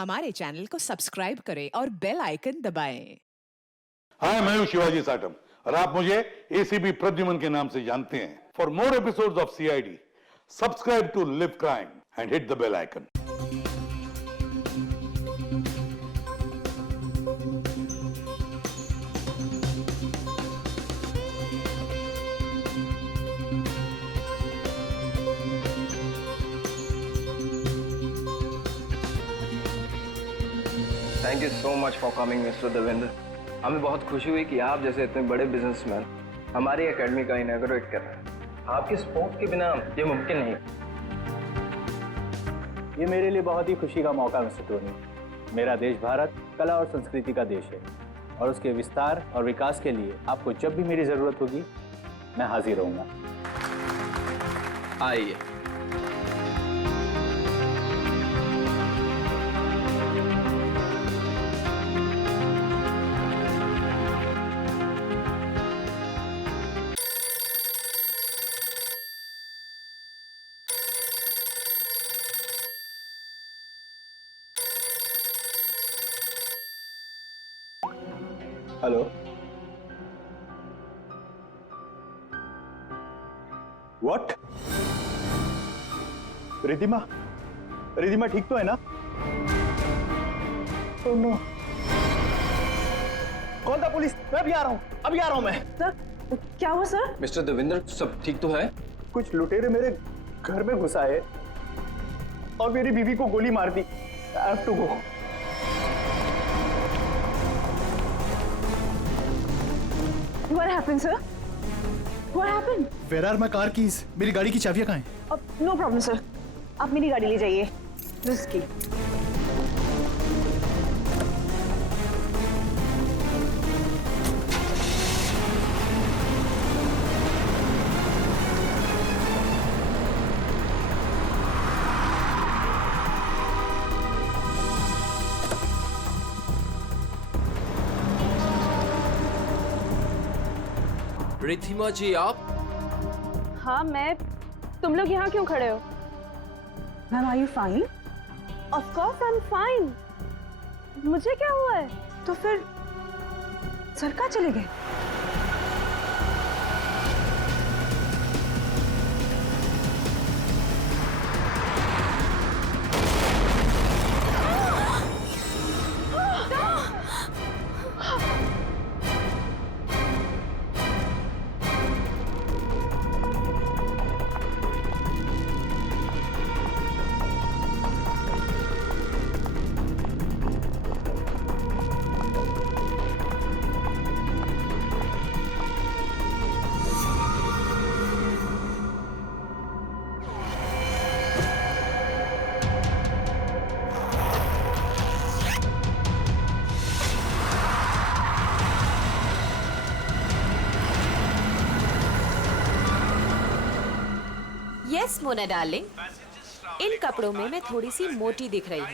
हमारे चैनल को सब्सक्राइब करें और बेल आइकन दबाएं। हाय, मैं हूं शिवाजी साटम और आप मुझे एसीपी प्रद्युमन के नाम से जानते हैं। For more episodes of CID, subscribe to live crime and hit the bell icon. Thank you so much for coming mister Devendra. हमें बहुत खुशी हुई कि आप जैसे इतने बड़े बिजनेसमैन हमारी एकेडमी का इनॉग्रेट कर रहे हैं। आपके सपोर्ट के बिना ये मुमकिन नहीं। ये मेरे लिए बहुत ही खुशी का मौका मिस्टर टोनी। मेरा देश भारत कला और संस्कृति का देश है और उसके विस्तार और विकास के लिए आपको जब भी मेरी जरूरत होगी मैं हाजिर रहूंगा। आइए। Hello, what? रिधिमा, रिधिमा ठीक तो है ना? Oh no, call the police. मैं अभी आ रहा हूँ, अभी आ रहा हूँ मैं। सर, क्या हुआ सर? मिस्टर देवेंद्र, सब ठीक तो है? कुछ लुटेरे मेरे घर में घुस आए और मेरी बीवी को गोली मार दी। I have to go. What happened, sir? What happened? Where are my car keys? मेरी गाड़ी की चाबियां कहाँ हैं? No problem, sir. आप मेरी गाड़ी ले जाइए। This key. रिधिमा जी, आप? हाँ, मैं। तुम लोग यहाँ क्यों खड़े हो? Ma'am, are you fine? Of course I'm fine. मुझे क्या हुआ है? तो फिर सर कहाँ चले गए? यस मोना डार्लिंग, इन कपड़ों में मैं थोड़ी सी मोटी दिख रही हूँ।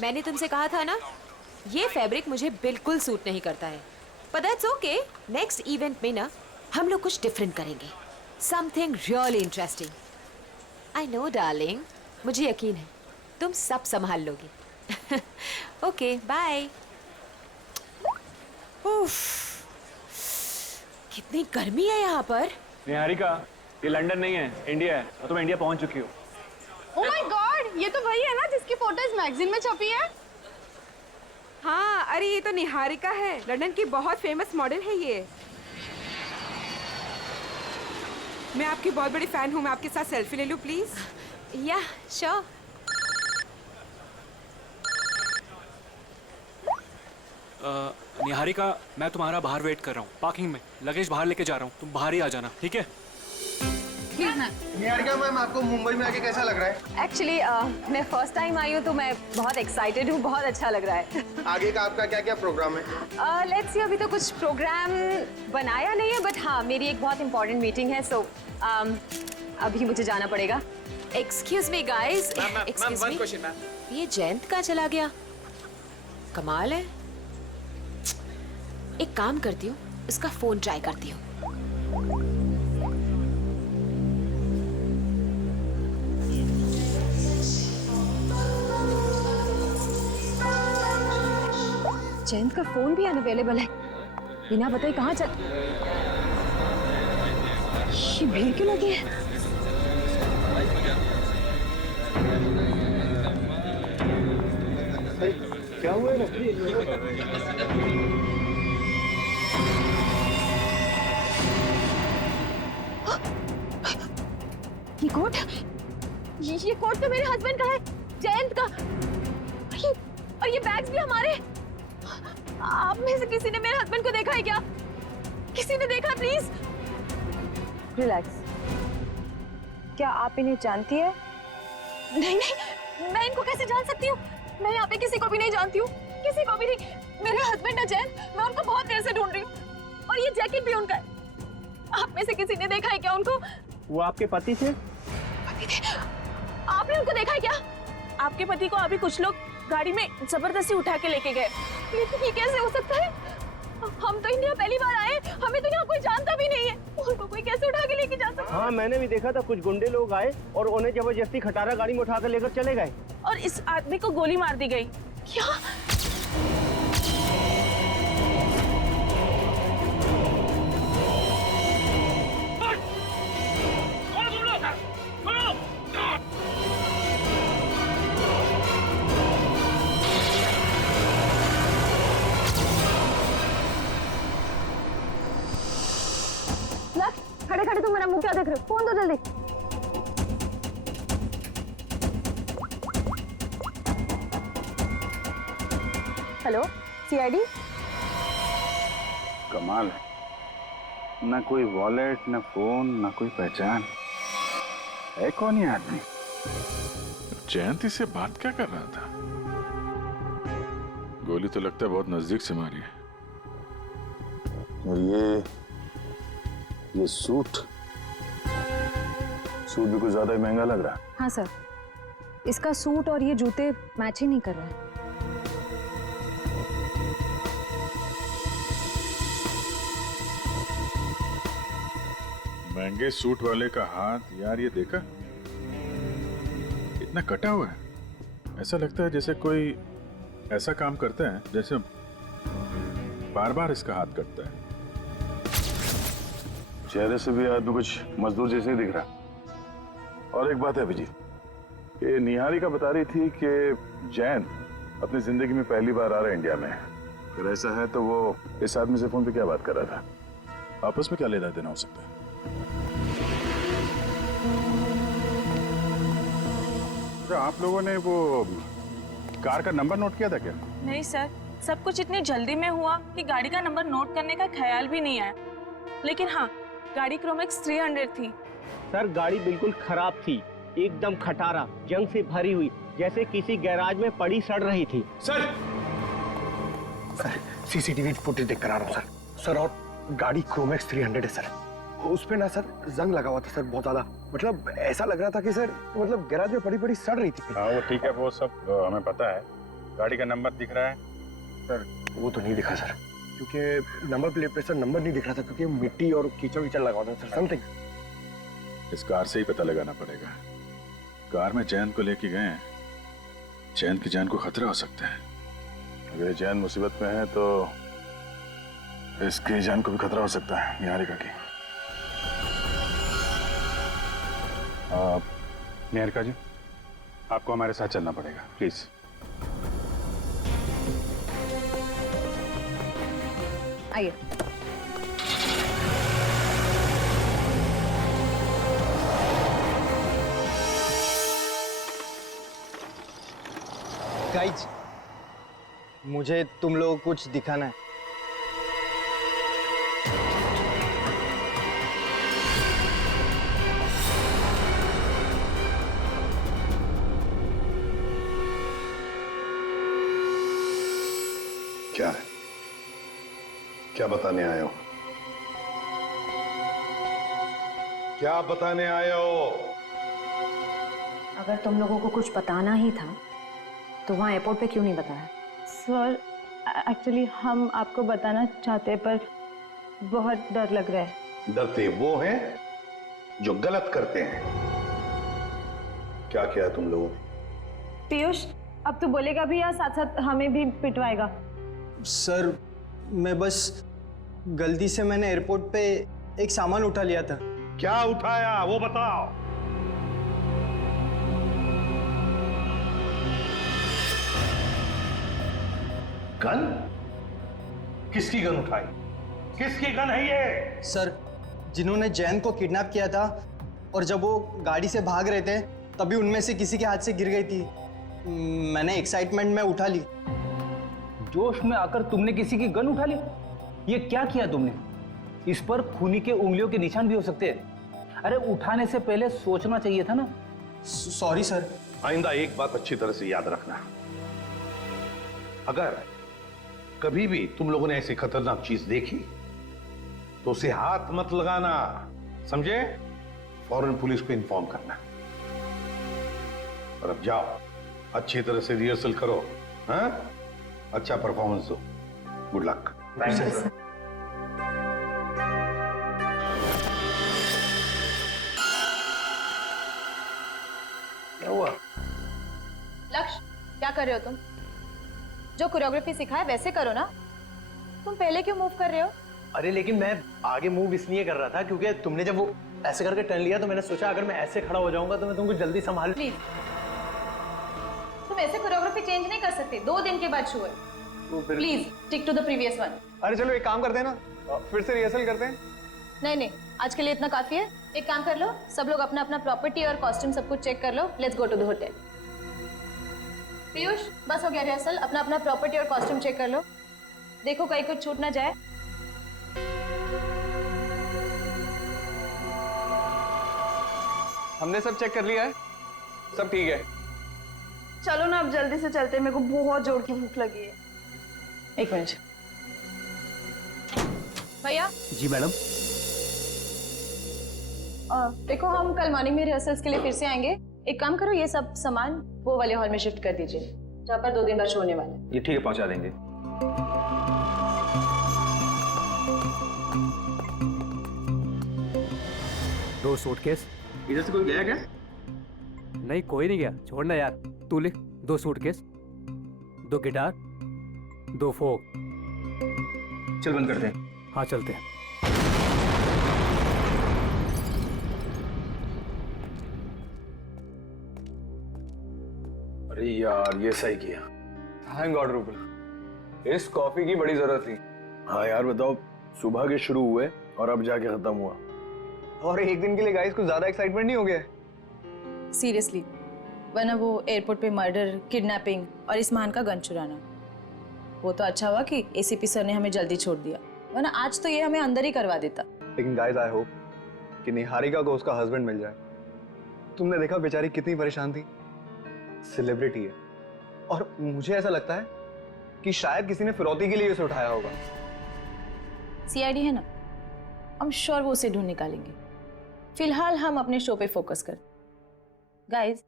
मैंने तुमसे कहा था ना, ये फैब्रिक मुझे बिल्कुल सूट नहीं करता है। पर दैट्स ओके, नेक्स्ट इवेंट में ना हम लोग कुछ डिफरेंट करेंगे, something really interesting. I know darling, मुझे यकीन है तुम सब संभाल लोगी। Okay, bye. कितनी गर्मी है यहाँ पर। निहारिका, ये लंदन नहीं है, इंडिया है और तुम इंडिया पहुंच चुकी हो। ओह माय गॉड, ये तो वही है ना जिसकी फोटोज मैगजीन में छपी है। हाँ, अरे ये तो निहारिका है, लंदन की बहुत फेमस मॉडल है ये। मैं आपकी बहुत बड़ी फैन हूँ, मैं आपके साथ सेल्फी ले लूँ प्लीज? या श्योर। निहारिका, मैं तुम्हारा बाहर वेट कर रहा हूँ, पार्किंग में। लगेज बाहर लेके जा रहा हूँ, तुम बाहर ही आ जाना, ठीक है? निहारिका मैम, आपको मुंबई में आके कैसा लग रहा है? एक्चुअली मैं फर्स्ट टाइम आई हूँ तो मैं बहुत एक्साइटेड हूँ, बहुत अच्छा लग रहा है। आगे का आपका क्या क्या प्रोग्राम है? लेट्स सी, अभी तो कुछ प्रोग्राम बनाया नहीं है, बट हाँ, मेरी एक बहुत इंपॉर्टेंट मीटिंग है, सो अभी मुझे जाना पड़ेगा। Excuse me guys, excuse me, ये जयंत कहाँ चला गया? कमाल है। एक काम करती हूँ, उसका फोन ट्राई करती हूँ। जयंत का फोन भी अनअवेलेबल है। बिना बताए कहाँ चल, ये भीड़ क्यों लगी है? क्या हुआ है? ये कोट, ये कोट तो मेरे हस्बैंड का है, जयंत का। और ये बैग्स भी हमारे। आप में से किसी ने मेरे हस्बैंड को देखा है क्या? किसी ने देखा? Please relax. क्या आप इन्हें जानती है? नहीं नहीं, मैं इनको कैसे जान सकती हूँ? मैं यहाँ पे किसी को भी नहीं जानती हूँ, किसी को भी नहीं। मेरे हस्बैंड है जयंत, मैं उनको बहुत देर से ढूंढ रही हूँ, और ये जैकेट भी उनका है। आप में से किसी ने देखा है क्या उनको? वो आपके पति थे? पति थे? आपने उनको देखा है क्या? आपके पति को अभी कुछ लोग गाड़ी में जबरदस्ती उठा के लेके गए। लेकिन ये कैसे हो सकता है? हम तो इंडिया पहली बार आए, हमें तो यहाँ कोई जानता भी नहीं है। उनको कोई कैसे उठा के लेके जा सकता है? हाँ, मैंने भी देखा था, कुछ गुंडे लोग आए और उन्हें जबरदस्ती खटारा गाड़ी में उठा कर लेकर चले गए। और इस आदमी को गोली मार दी गई। क्या? खड़े खड़े तुम मेरा मुंह क्या देख रहे हो? फोन दो जल्दी। Hello, CID. कमाल है, ना कोई वॉलेट, ना फोन, ना कोई पहचान। है कौन ये आदमी? जयंती से बात क्या कर रहा था? गोली तो लगता है बहुत नजदीक से मारी है। और ये सूट भी कुछ ज्यादा ही महंगा लग रहा है। हाँ सर, इसका सूट और ये जूते मैच ही नहीं कर रहे। महंगे सूट वाले का हाथ यार, ये देखा? इतना कटा हुआ है, ऐसा लगता है जैसे कोई ऐसा काम करता है जैसे बार बार इसका हाथ कटता है। चेहरे से भी आदमी कुछ मजदूर जैसे ही दिख रहा। और एक बात है अभिजीत, ये निहारिका बता रही थी कि जयंत अपनी जिंदगी में पहली बार आ रहा है इंडिया में। अगर ऐसा है तो वो इस आदमी से फोन पे क्या बात कर रहा था? आपस में क्या लेना देना हो सकता है? तो आप लोगों ने वो कार का नंबर नोट किया था क्या? नहीं सर, सब कुछ इतनी जल्दी में हुआ कि गाड़ी का नंबर नोट करने का ख्याल भी नहीं आया। लेकिन हाँ, गाड़ी क्रोमेक्स 300 थी। सर, गाड़ी बिल्कुल खराब थी, एकदम खटारा, जंग से भरी हुई, जैसे किसी गैराज में पड़ी सड़ रही थी। सर सीसीटीवी फुटेज देख कर आ रहा हूँ सर। और गाड़ी क्रोमेक्स 300 है सर। उस पे ना सर जंग लगा हुआ था सर, बहुत ज्यादा। मतलब ऐसा लग रहा था कि सर मतलब गैराज में पड़ी पड़ी सड़ रही थी। हाँ वो ठीक है, वो सब हमें पता है। गाड़ी का नंबर दिख रहा है? सर वो तो नहीं दिखा सर, क्योंकि नंबर प्लेट पे सर नंबर नहीं दिख रहा था, क्योंकि मिट्टी और कीचड़ वीचड़ लगा हुआ था सर। समथिंग इस कार से ही पता लगाना पड़ेगा। कार में जैन को लेके गए हैं, जैन की जान को खतरा हो सकता है। अगर जैन मुसीबत में है तो इसकी जान को भी खतरा हो सकता है, निहारिका की। निहारिका जी, आपको हमारे साथ चलना पड़ेगा, प्लीज। आइए। गाइज, मुझे तुम लोगों को कुछ दिखाना है। क्या है? क्या बताने आए हो? क्या बताने आए हो? अगर तुम लोगों को कुछ बताना ही था तो वहाँ एयरपोर्ट पे क्यों नहीं बताया? सर एक्चुअली हम आपको बताना चाहते हैं, पर बहुत डर लग रहा है। डरते वो हैं जो गलत करते हैं। क्या किया है तुम लोगों ने? पीयूष, अब तो बोलेगा भी या साथ साथ हमें भी पिटवाएगा? सर मैं बस गलती से मैंने एयरपोर्ट पे एक सामान उठा लिया था। क्या उठाया वो बताओ। गन? किसकी गन उठाई? किसकी गन है ये? सर जिन्होंने जैन को किडनैप किया था और जब वो गाड़ी से भाग रहे थे तभी उनमें से किसी के हाथ से गिर गई थी। मैंने एक्साइटमेंट में उठा ली। जोश में आकर तुमने किसी की गन उठा ली? ये क्या किया तुमने? इस पर खूनी के उंगलियों के निशान भी हो सकते हैं। अरे उठाने से पहले सोचना चाहिए था ना। Sorry sir. आइंदा एक बात अच्छी तरह से याद रखना, अगर कभी भी तुम लोगों ने ऐसी खतरनाक चीज देखी तो उसे हाथ मत लगाना, समझे? फौरन पुलिस को इन्फॉर्म करना। और अब जाओ, अच्छी तरह से रिहर्सल करो, हाँ? अच्छा परफॉर्मेंस दो। Good luck. Thank you sir. क्या हुआ? लक्ष्य क्या कर रहे हो तुम? जो कोरियोग्राफी सिखाया वैसे करो ना। तुम पहले क्यों मूव कर रहे हो? अरे लेकिन मैं आगे मूव इसलिए कर रहा था क्योंकि तुमने जब वो ऐसे करके टर्न लिया तो मैंने सोचा अगर मैं ऐसे खड़ा हो जाऊंगा तो मैं तुमको जल्दी संभाल। प्लीज तुम ऐसे कोरियोग्राफी चेंज नहीं कर सकते। 2 दिन के बाद शो है। Please stick to the previous one. अरे चलो एक काम करते हैं ना, फिर से रिहर्सल करते हैं। नहीं नहीं, आज के लिए इतना काफी है। एक काम कर लो, सब लोग अपना अपना प्रॉपर्टी और कॉस्ट्यूम सब कुछ चेक कर लो। Let's go to the hotel. Piyush बस हो गया रिहर्सल। अपना अपना प्रॉपर्टी और कॉस्ट्यूम चेक कर लो। देखो कहीं कुछ छूट ना जाए। हमने सब चेक कर लिया है, सब ठीक है। चलो ना अब जल्दी से चलते, मेरे को बहुत जोर की भूख लगी है। एक मिनट भैया। जी मैडम। देखो हम कल मॉर्निंग में रिहर्सल्स के लिए फिर से आएंगे। एक काम करो, ये सब सामान वो वाले हॉल में शिफ्ट कर दीजिए जहाँ पर 2 दिन बाद शो होने वाला है। ये ठीक है, पहुंचा देंगे। दो सूटकेस। इधर से कोई गया क्या? नहीं कोई नहीं गया, छोड़ना यार। तू लिख। 2 सूटकेस, 2 गिटार, 2 फोक। चल बंद करते हैं। हाँ चलते हैं। अरे यार ये सही किया। थैंक गॉड रूपल, इस कॉफी की बड़ी जरूरत थी। हाँ यार बताओ, सुबह के शुरू हुए और अब जाके खत्म हुआ। और एक दिन के लिए गाइस कुछ ज्यादा एक्साइटमेंट नहीं हो गया? सीरियसली, वरना वो एयरपोर्ट पे मर्डर, किडनैपिंग और इस महान का गन चुराना। वो तो अच्छा हुआ कि एसीपी सर ने हमें जल्दी छोड़ दिया, वरना आज तो ये हमें अंदर ही करवा देता। लेकिन गाइस आई होप कि निहारिका को उसका हस्बैंड मिल जाए। तुमने देखा बेचारी कितनी परेशान थी। सेलिब्रिटी है और मुझे ऐसा लगता है कि शायद किसी ने फिरौती के लिए उसे उठाया होगा। सीआईडी है ना, हम श्योर वो उसे ढूंढ निकालेंगे। फिलहाल हम अपने शो पे फोकस कर। गाइस,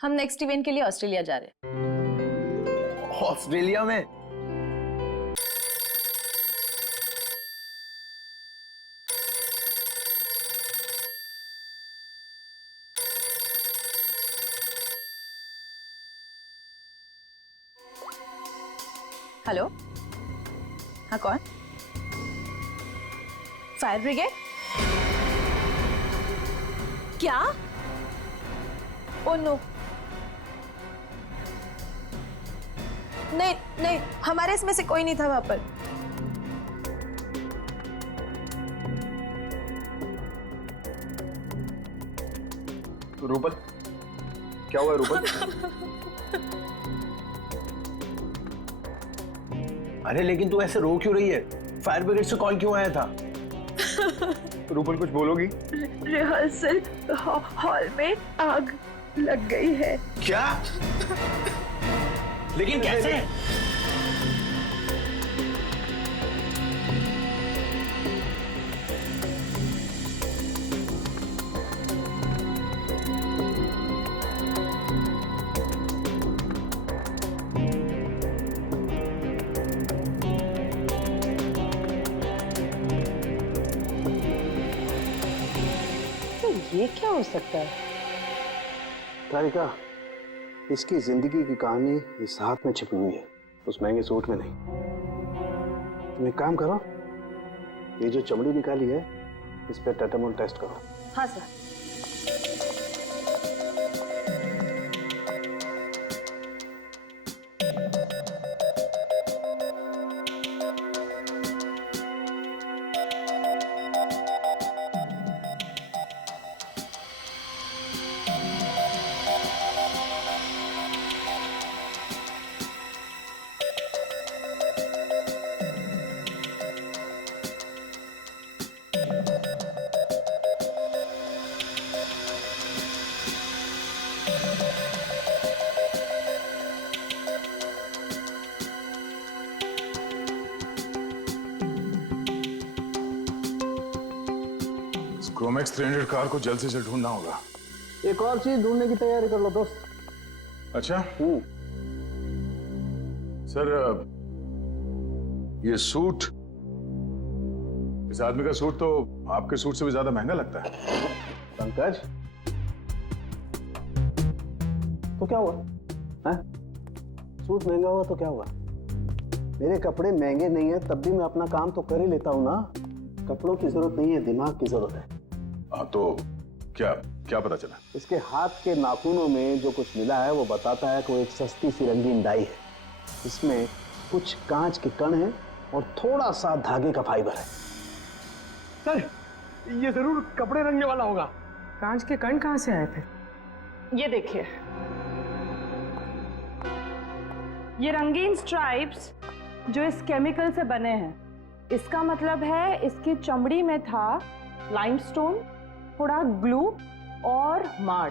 हम नेक्स्ट इवेंट के लिए ऑस्ट्रेलिया जा रहे हैं। ऑस्ट्रेलिया में? हेलो, हाँ कौन? Fire brigade? क्या? ओ नो, नहीं नहीं, हमारे इसमें से कोई नहीं था वहां पर। रूपल, क्या हुआ रूपल? अरे लेकिन तू ऐसे रो क्यों रही है? फायर ब्रिगेड से कॉल क्यों आया था? रूपल कुछ बोलोगी? रिहर्सल हॉल में आग लग गई है। क्या? लेकिन कैसे? ये क्या हो सकता है? तारिका, इसकी जिंदगी की कहानी इस हाथ में छिपी हुई है, उस महंगे सूट में नहीं। तुम एक काम करो, ये जो चमड़ी निकाली है इस पे टेटामोल टेस्ट करो। हाँ सर। क्रोमैक्स 300 कार को जल्द से जल्द ढूंढना होगा। एक और चीज ढूंढने की तैयारी कर लो दोस्त। अच्छा। सर, ये सूट, इस आदमी का सूट तो आपके सूट से भी ज्यादा महंगा लगता है। पंकज, तो क्या हुआ? हाँ? सूट महंगा हुआ तो क्या हुआ? मेरे कपड़े महंगे नहीं है तब भी मैं अपना काम तो कर ही लेता हूँ ना। कपड़ों की जरूरत नहीं है, दिमाग की जरूरत है। हाँ, तो क्या क्या पता चला? इसके हाथ के नाखूनों में जो कुछ मिला है वो बताता है कि वो एक सस्ती सी रंगीन डाई है। इसमें कुछ कांच के कण हैं और थोड़ा सा धागे का फाइबर है। सर, ये जरूर कपड़े रंगने वाला होगा। कांच के कण कहाँ से आए थे? ये देखिए, ये रंगीन स्ट्राइप्स जो इस केमिकल से बने हैं, इसका मतलब है इसकी चमड़ी में था लाइमस्टोन, थोड़ा ग्लू और माड़,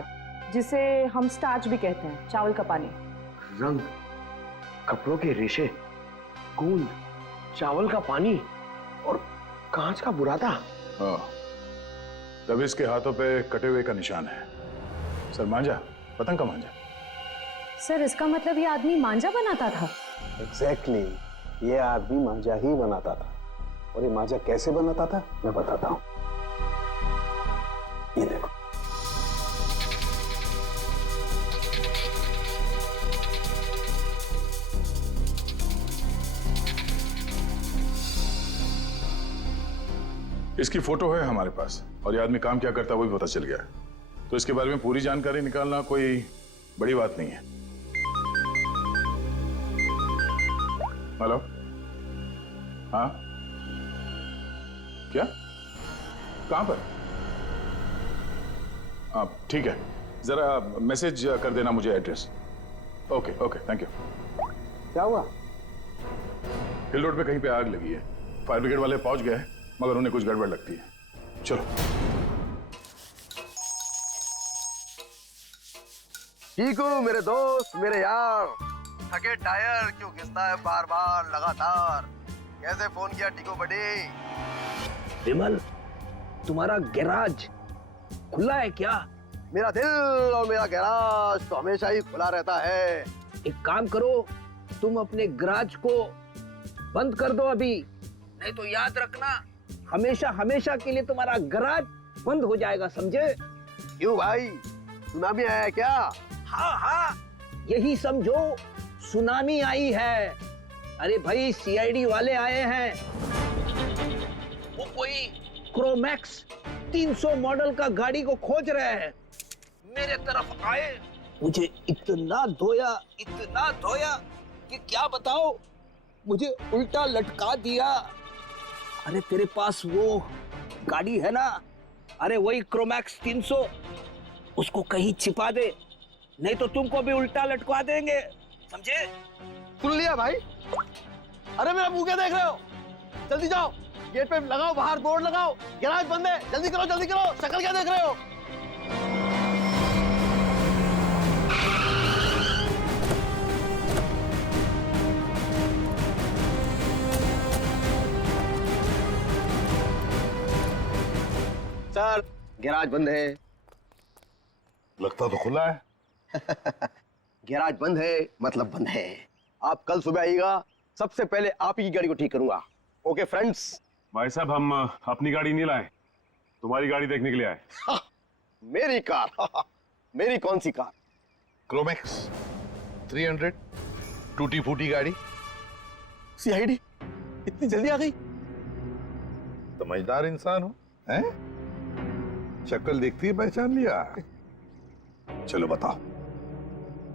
जिसे हम स्टार्च भी कहते हैं, चावल का पानी। रंग, कपड़ों के रेशे, गूंद, चावल का पानी और कांच का बुरादा। हाँ, तब इसके हाथों पे कटे हुए का निशान है। सर, मांझा, पतंग का मांझा। सर, इसका मतलब ये आदमी मांझा बनाता था? एग्जैक्टली, ये आदमी मांझा ही बनाता था। और ये मांझा कैसे बनाता था मैं बताता हूँ। ये देखो, इसकी फोटो है हमारे पास और ये आदमी काम क्या करता है वो भी पता चल गया है। तो इसके बारे में पूरी जानकारी निकालना कोई बड़ी बात नहीं है। हेलो, हाँ, क्या, कहां पर? आप ठीक है, जरा मैसेज कर देना मुझे address. Okay okay, thank you. क्या हुआ? हिल रोड पे कहीं पे आग लगी है। फायर ब्रिगेड वाले पहुंच गए हैं मगर उन्हें कुछ गड़बड़ लगती है। चलो। ठीक हूँ मेरे दोस्त, मेरे यार। थके टायर क्यों घिसता है बार बार लगातार? कैसे फोन किया टीको बड़ी? विमल, तुम्हारा गैराज खुला है क्या? मेरा दिल और मेरा गैराज तो हमेशा ही खुला रहता है। एक काम करो, तुम अपने गैराज को बंद कर दो अभी, नहीं तो याद रखना हमेशा हमेशा के लिए तुम्हारा गैराज बंद हो जाएगा, समझे? क्यों भाई, सुनामी आया है क्या? हाँ हाँ, यही समझो, सुनामी आई है। अरे भाई, सीआईडी वाले आए हैं। वो कोई क्रोमैक्स 300 मॉडल का गाड़ी को खोज रहे हैं। मेरे तरफ आए, मुझे इतना धोया कि क्या बताओ, मुझे उल्टा लटका दिया। अरे तेरे पास वो गाड़ी है ना, अरे वही क्रोमैक्स 300, उसको कहीं छिपा दे, नहीं तो तुमको भी उल्टा लटका देंगे, समझे? सुन लिया भाई? अरे मेरा मुंह क्या देख रहे हो? जल्दी जाओ, गेट पे लगाओ, बाहर बोर्ड लगाओ, गैराज बंद है, जल्दी करो जल्दी करो। शक्ल क्या देख रहे हो? सर, गैराज बंद है। लगता तो खुला है। गैराज बंद है मतलब बंद है। आप कल सुबह आइएगा, सबसे पहले आप ही की गाड़ी को ठीक करूंगा। Okay friends? भाई साहब, हम अपनी गाड़ी नहीं लाए, तुम्हारी गाड़ी देखने के लिए आए। मेरी कार? मेरी कौन सी कार? क्रोमैक्स 300 टूटी फूटी गाड़ी। सीआईडी? इतनी जल्दी आ गई? समझदार इंसान हो, हैं? शक्ल देखती है पहचान लिया। चलो बताओ,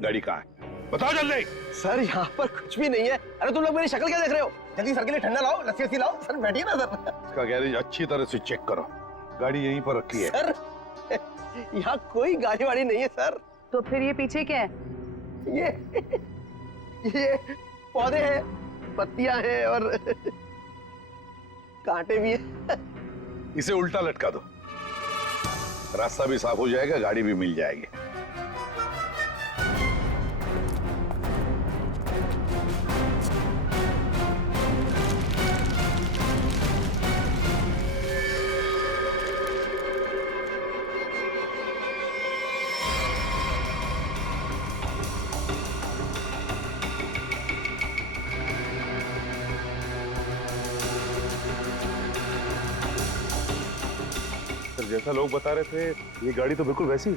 गाड़ी कहाँ है? बताओ जल्दी। सर यहाँ पर कुछ भी नहीं है। अरे तुम लोग मेरी शक्ल क्या देख रहे हो? जल्दी सर के लिए ठंडा लाओ, लस्सी लाओ। सर बैठिए ना सर। इसका गैरेज अच्छी तरह से चेक करो, गाड़ी यहीं पर रखी है। सर यहाँ कोई गाड़ी वाड़ी नहीं है सर। तो फिर ये पीछे क्या है? ये पौधे हैं, पत्तियां हैं और कांटे भी हैं। इसे उल्टा लटका दो, रास्ता भी साफ हो जाएगा, गाड़ी भी मिल जाएगी। जैसा लोग बता रहे थे, ये गाड़ी तो बिल्कुल वैसी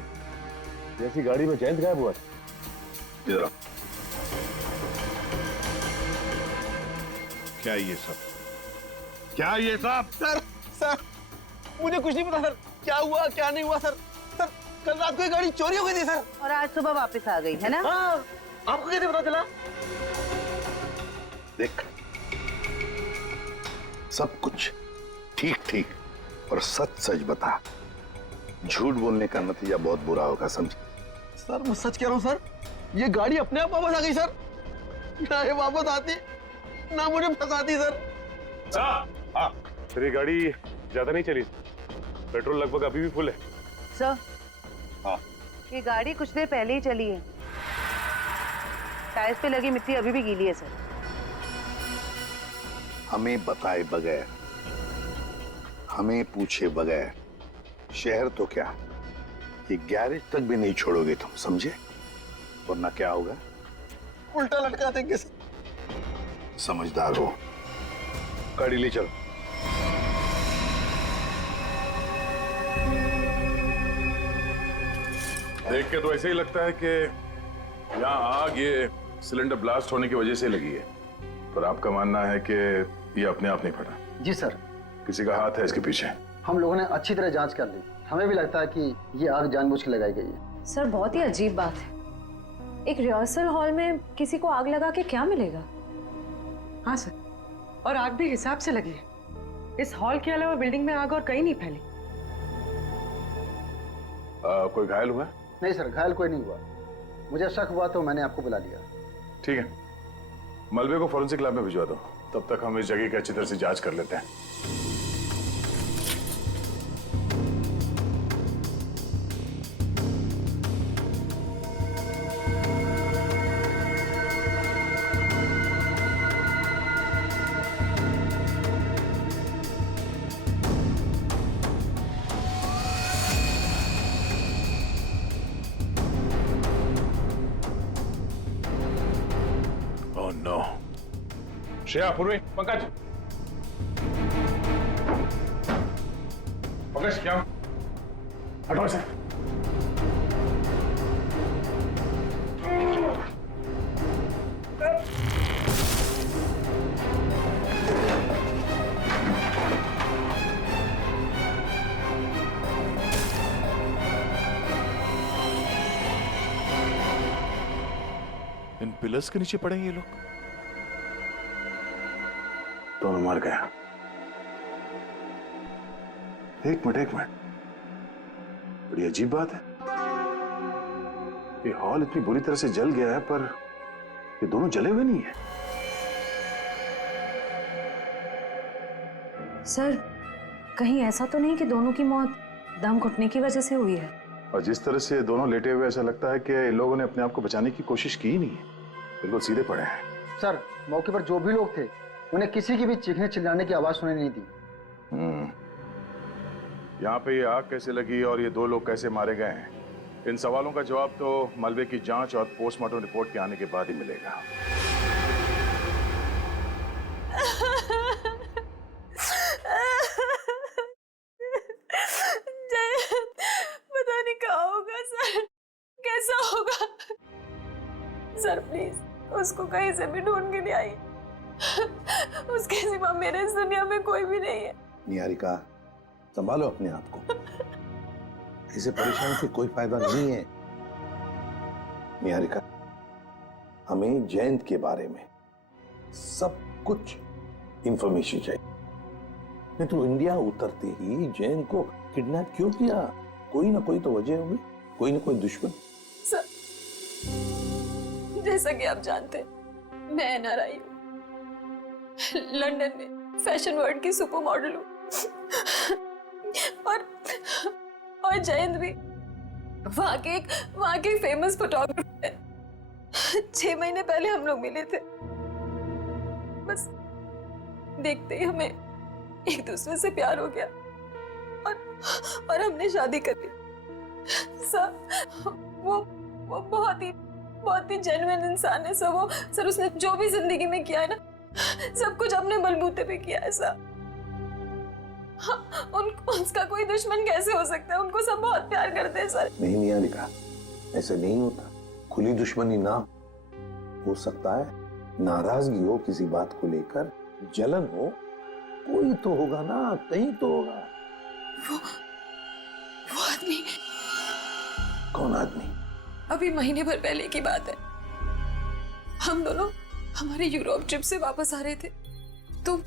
जैसी गाड़ी में जयंत गायब हुआ था। इधर आओ। क्या ये सब? क्या ये सब? सर मुझे कुछ नहीं पता सर, क्या हुआ क्या नहीं हुआ सर। सर कल रात को ये गाड़ी चोरी हो गई थी सर, और आज सुबह वापस आ गई है ना? हाँ, आपको कैसे पता चला? देख, सब कुछ ठीक ठीक और सच सच बता। झूठ बोलने का नतीजा बहुत बुरा होगा, समझे? सर मैं सच कह रहा हूँ सर, ये गाड़ी अपने आप वापस आ गई सर। ना ये वापस आती ना मुझे फंसाती सर। हाँ, फिर ये गाड़ी ज्यादा नहीं चली, पेट्रोल लगभग अभी भी फुल है। सर हाँ, ये गाड़ी कुछ देर पहले ही चली है, टायर्स पे लगी मिट्टी अभी भी गीली है सर। हमें बताए बगैर, हमें पूछे बगैर शहर तो क्या, ये गैरेज तक भी नहीं छोड़ोगे तुम, समझे? वरना क्या होगा? उल्टा लटका देंगे सर। समझदार हो, गाड़ी ले चलो। देख के तो ऐसे ही लगता है कि यहाँ आग ये सिलेंडर ब्लास्ट होने की वजह से लगी है, पर आपका मानना है कि ये अपने आप नहीं फटा? जी सर, किसी का हाथ है इसके पीछे। हम लोगों ने अच्छी तरह जांच कर ली, हमें भी लगता है कि ये आग जानबूझ के लगाई गई है। सर बहुत ही अजीब बात है, एक रिहर्सल हॉल में किसी को आग लगा के क्या मिलेगा? हाँ सर, और आग भी हिसाब से लगी है। इस हॉल के अलावा बिल्डिंग में आग और कहीं नहीं फैली। कोई घायल हुआ? नहीं सर, घायल कोई नहीं हुआ। मुझे शक हुआ तो मैंने आपको बुला लिया। ठीक है, मलबे को फॉरेंसिक लैब में भिजवा दो, तब तक हम इस जगह की अच्छी तरह से जांच कर लेते हैं। श्रेया, पूर्वी, पंकज, पंकज क्या हटो से। इन पिलर्स के नीचे पड़ेंगे ये लोग। दोनों मर गया। एक मिनट, बड़ी अजीब बात है, ये हॉल इतनी बुरी तरह से जल गया है पर ये दोनों जले हुए नहीं है। सर कहीं ऐसा तो नहीं कि दोनों की मौत दम घुटने की वजह से हुई है? और जिस तरह से दोनों लेटे हुए ऐसा लगता है कि इन लोगों ने अपने आप को बचाने की कोशिश की ही नहीं है, बिल्कुल सीधे पड़े हैं। सर मौके पर जो भी लोग थे उन्हें किसी की भी चीखने चिल्लाने की आवाज सुनाई नहीं दी। यहाँ पे ये आग कैसे लगी और ये दो लोग कैसे मारे गए हैं, इन सवालों का जवाब तो मलबे की जांच और पोस्टमार्टम रिपोर्ट के आने के बाद ही मिलेगा। पता नहीं क्या होगा सर, कैसा होगा सर? प्लीज उसको कहीं से भी ढूंढ के ले आई, उसके सिवा मेरे इस दुनिया में कोई भी नहीं है। निहारिका, संभालो अपने आप को। इसे परेशान से कोई फायदा नहीं है। निहारिका, हमें जयंत के बारे में सब कुछ इंफॉर्मेशन चाहिए। नहीं तो इंडिया उतरते ही जयंत को किडनैप क्यों किया? कोई ना कोई तो वजह होगी, कोई ना कोई दुश्मन। सर, जैसा कि आप जानते हैं, मैं एनआरआई हूँ, लंदन में फैशन वर्ल्ड की सुपर मॉडल हूँ, और जयंत भी वहाँ के फेमस फोटोग्राफर है। 6 महीने पहले हम लोग मिले थे। बस देखते ही हमें एक दूसरे से प्यार हो गया और हमने शादी कर ली। सर, वो बहुत ही जेन्युइन इंसान है सर। उसने जो भी जिंदगी में किया है ना, सब कुछ अपने बलबूते पे किया है सर। उसका कोई दुश्मन कैसे हो सकता है? उनको सब बहुत प्यार करते हैं सर। नहीं निहारिका, ऐसे नहीं होता। खुली दुश्मनी ना हो सकता है, नाराजगी हो किसी बात को लेकर, जलन हो, कोई तो होगा ना, कहीं तो होगा। वो आदमी। कौन आदमी? अभी महीने भर पहले की बात है। हम दोनों हमारे यूरोप ट्रिप से वापस आ रहे थे, तो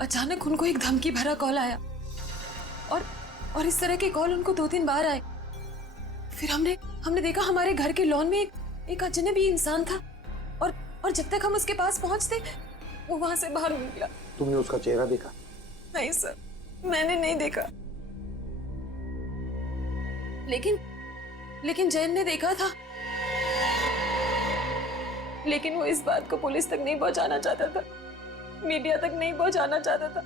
अचानक उनको एक धमकी भरा कॉल आया, और इस तरह के कॉल उनको 2-3 बार आए। फिर हमने देखा हमारे घर के लॉन में एक अजनबी इंसान था, और जब तक हम उसके पास पहुंचते, वो वहां से बाहर निकला। तुमने उसका चेहरा देखा? नहीं सर, मैंने नहीं देखा, लेकिन जैन ने देखा था। लेकिन वो इस बात को पुलिस तक नहीं पहुंचाना चाहता था, मीडिया तक नहीं पहुंचाना चाहता था,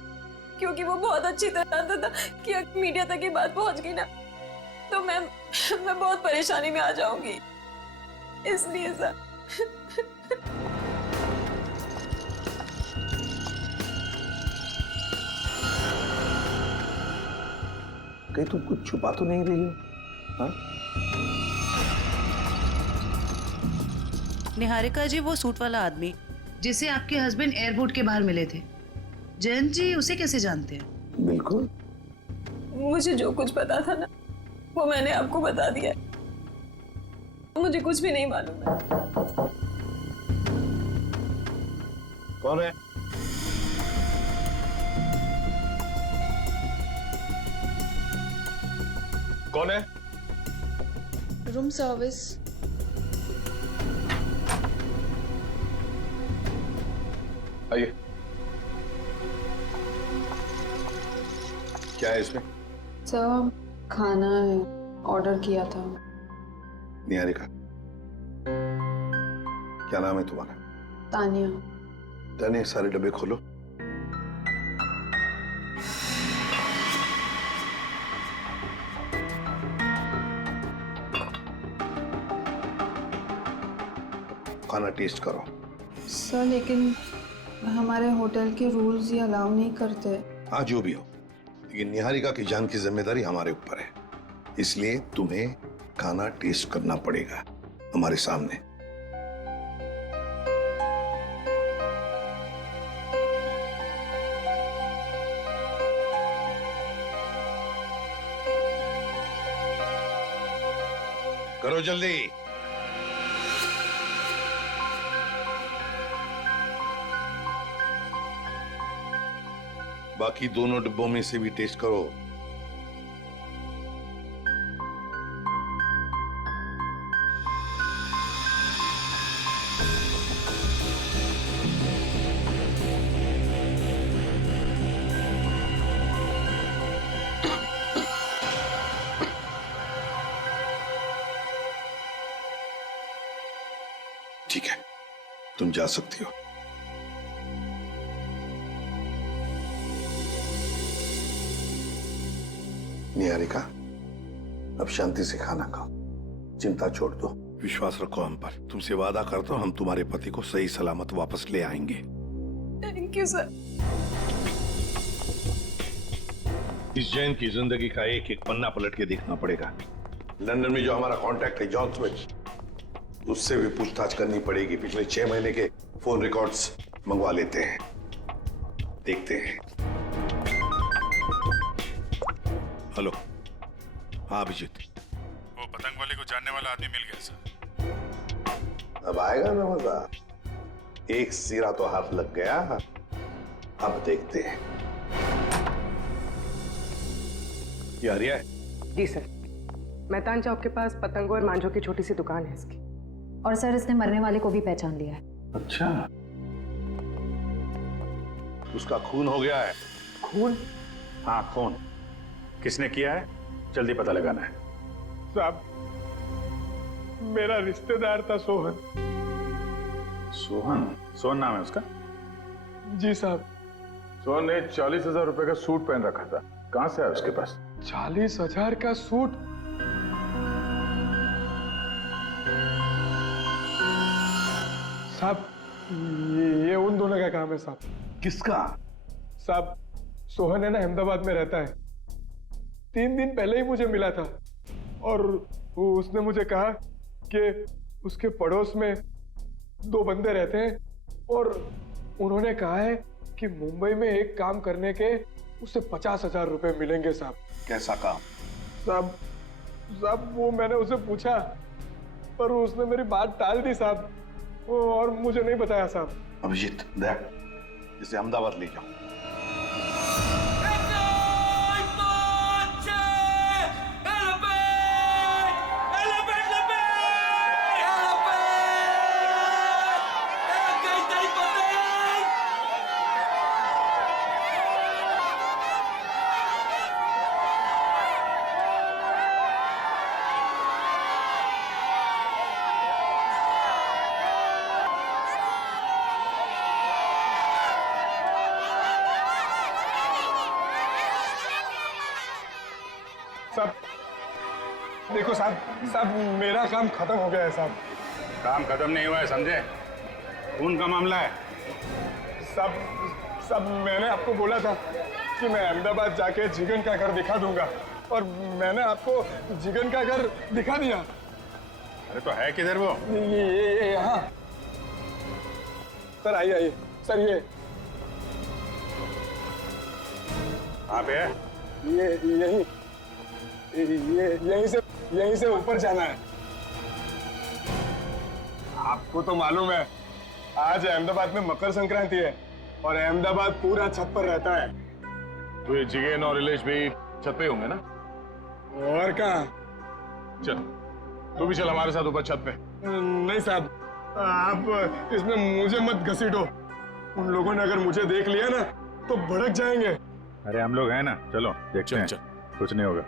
क्योंकि वो बहुत अच्छी तरह जानता था कि अगर मीडिया तक ये बात पहुंच गई ना, तो मैं बहुत परेशानी में आ जाऊंगी। इसलिए सर। कहीं तुम कुछ छुपा तो नहीं रही हो? हाँ? निहारिका जी, वो सूट वाला आदमी जिसे आपके हस्बैंड एयरपोर्ट के बाहर मिले थे, जयंत जी उसे कैसे जानते हैं? बिल्कुल। मुझे जो कुछ पता था ना, वो मैंने आपको बता दिया। मुझे कुछ भी नहीं मालूम है। कौन है? कौन है? Room service. आइए। क्या है इसमें? सर, खाना है, ऑर्डर किया था। निहारिका, क्या नाम है तुम्हारा? तानिया। तानिया, सारे डब्बे खोलो। खाना टेस्ट करो। सर, लेकिन हमारे होटल के रूल्स ये अलाउ नहीं करते। हाँ, जो भी हो, लेकिन निहारिका की जान की जिम्मेदारी हमारे ऊपर है, इसलिए तुम्हें खाना टेस्ट करना पड़ेगा हमारे सामने। करो जल्दी। बाकी दोनों डिब्बों में से भी टेस्ट करो। ठीक है, तुम जा सकती हो। निहारिका, अब शांति से खाना खाओ, चिंता छोड़ दो, विश्वास रखो हम पर। तुमसे वादा करता हूं, हम तुम्हारे पति को सही सलामत वापस ले आएंगे। Thank you sir. इस जैन की जिंदगी का एक एक पन्ना पलट के देखना पड़ेगा। लंदन में जो हमारा कांटेक्ट है जॉन स्मिथ, उससे भी पूछताछ करनी पड़ेगी। पिछले 6 महीने के फोन रिकॉर्ड्स मंगवा लेते हैं, देखते हैं। हेलो, हाँ अभिजीत। वो पतंग वाले को जानने वाला आदमी मिल गया सर। अब आएगा ना मजा। एक सिरा तो हाथ लग गया, अब देखते हैं। ये आर्या है? जी सर, मैतान चौक के पास पतंगों और मांझों की छोटी सी दुकान है इसकी। और सर इसने मरने वाले को भी पहचान लिया है। अच्छा, उसका खून हो गया है। खून? हाँ खून। किसने किया है जल्दी पता लगाना है। साहब, मेरा रिश्तेदार था सोहन। सोहन? सोहन नाम है उसका? जी साहब। सोहन ने 40,000 रुपए का सूट पहन रखा था, कहां से आया उसके पास? 40,000 का सूट? साहब, ये उन दोनों का काम है साहब। किसका? साहब, सोहन है ना, अहमदाबाद में रहता है। 3 दिन पहले ही मुझे मिला था और उसने मुझे कहा कि उसके पड़ोस में 2 बंदे रहते हैं और उन्होंने कहा है कि मुंबई में एक काम करने के उसे 50,000 रुपए मिलेंगे साहब। कैसा काम? साहब वो मैंने उसे पूछा पर उसने मेरी बात टाल दी साहब, और मुझे नहीं बताया साहब। अभिजीत, देख, इसे अहमदाबाद ले जाओ। साहब देखो साहब, मेरा काम खत्म हो गया है साहब। काम खत्म नहीं हुआ है समझे, खून का मामला है। साहब मैंने आपको बोला था कि मैं अहमदाबाद जाके जिगन का घर दिखा दूंगा और मैंने आपको जिगन का घर दिखा दिया। अरे तो है किधर वो? ये यहाँ। सर आइए सर, ये कहाँ पे है? ये यहीं से ऊपर जाना है। आपको तो मालूम है आज अहमदाबाद में मकर संक्रांति है और अहमदाबाद पूरा छत पर रहता है। तो ये जिगेन और रिलेश भी छत पे होंगे ना? और कहाँ? चल तू भी चल हमारे साथ ऊपर छत पे। नहीं साहब, आप इसमें मुझे मत घसीटो। उन लोगों ने अगर मुझे देख लिया ना तो भड़क जाएंगे। अरे हम लोग हैं ना, चलो देखते हैं। कुछ नहीं होगा।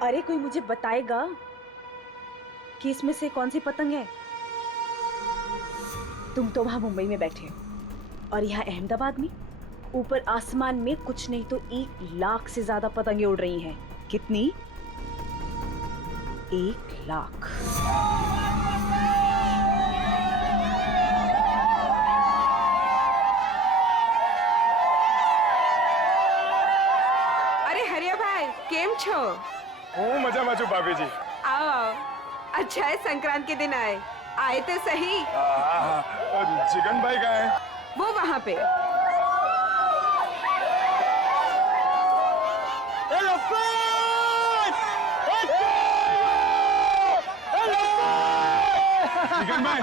अरे कोई मुझे बताएगा कि इसमें से कौन सी पतंग है? तुम तो वहां मुंबई में बैठे हो और यहाँ अहमदाबाद में ऊपर आसमान में कुछ नहीं तो 1 लाख से ज्यादा पतंगे उड़ रही हैं। कितनी? 1 लाख। अरे हरिया भाई, केम छो? હું મજામાં છું ભાભીજી। आओ, अच्छा है संक्रांत के दिन आए तो सही। जिगन भाई कहाँ है? वो वहाँ पे। जिगन भाई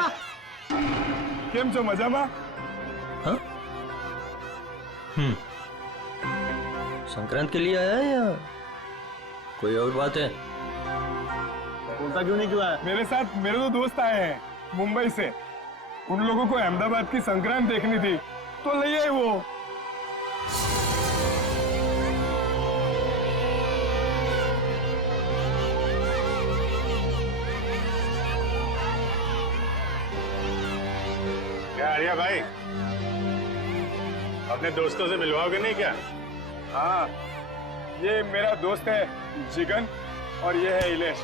કેમ છો? મજામાં? संक्रांत के लिए आया है या कोई और बात है? बोलता क्यों नहीं क्यों आया? मेरे साथ मेरे 2 दोस्त आए हैं मुंबई से। उन लोगों को अहमदाबाद की संक्रांत देखनी थी तो ले आए वो। क्या आर्या भाई, अपने दोस्तों से मिलवाओगे नहीं क्या? हाँ, ये मेरा दोस्त है जिगन और ये है इलेश।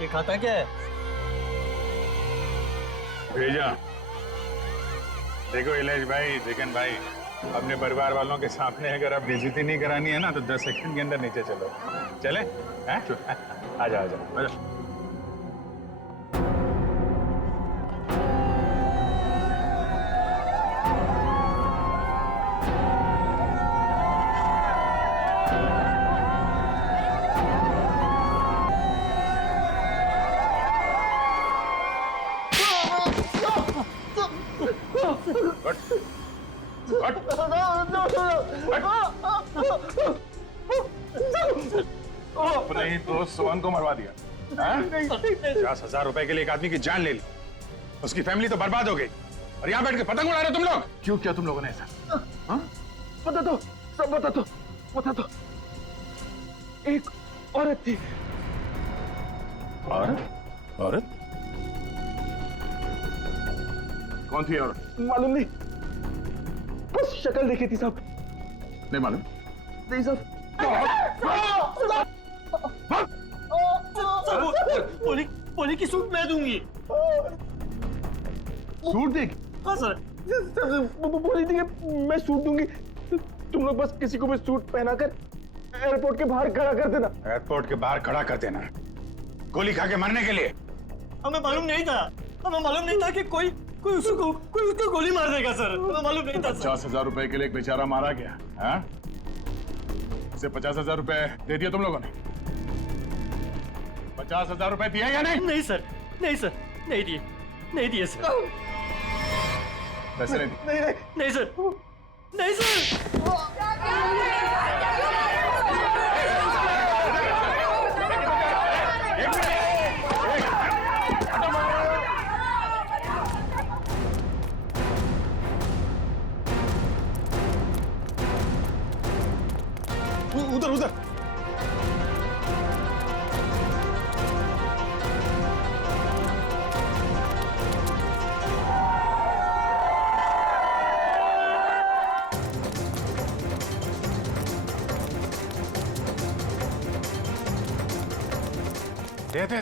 ये खाता क्या है? भेजा। देखो इलेश भाई, जिगन भाई, अपने परिवार वालों के सामने अगर आप बेइज्जती नहीं करानी है ना तो 10 सेकंड के अंदर नीचे चलो। चले? हैं? आजा आजा आजा। अपने ही दोस्त सोहन को मरवा दिया। 50,000 रुपए के लिए एक आदमी की जान ले ली, उसकी फैमिली तो बर्बाद हो गई, और यहाँ बैठ के पतंग उड़ा रहे हो तुम लोग। क्यों किया तुम लोगों ने ऐसा? बता दो, सब बता दो, बता दो। एक औरत थी। औरत? औरत? कौन थी औरत? मालूम नहीं, बस शक्ल देखी थी साहब। नहीं मालूम? नहीं साहब। पोली की सूट मैं दूंगी। सूट देगी? हाँ सर। बोली थी कि मैं सूट दूंगी, तुम लोग बस किसी को भी सूट पहनाकर एयरपोर्ट के बाहर खड़ा कर देना। एयरपोर्ट के बाहर खड़ा कर देना? गोली खा के मरने के लिए? हमें मालूम नहीं था, हमें मालूम नहीं था कि कोई उसको गोली मार देगा सर, हमें मालूम नहीं था। 50,000 रुपए के लिए एक बेचारा मारा गया। हाँ? इसे 50,000 रुपए दे दिए तुम लोगों ने? 50,000 रुपए दिए या नहीं? नहीं सर, नहीं सर, नहीं दिए, नहीं दिए सर। पैसे नहीं दिए? नहीं सर, नहीं सर। उधर उधर।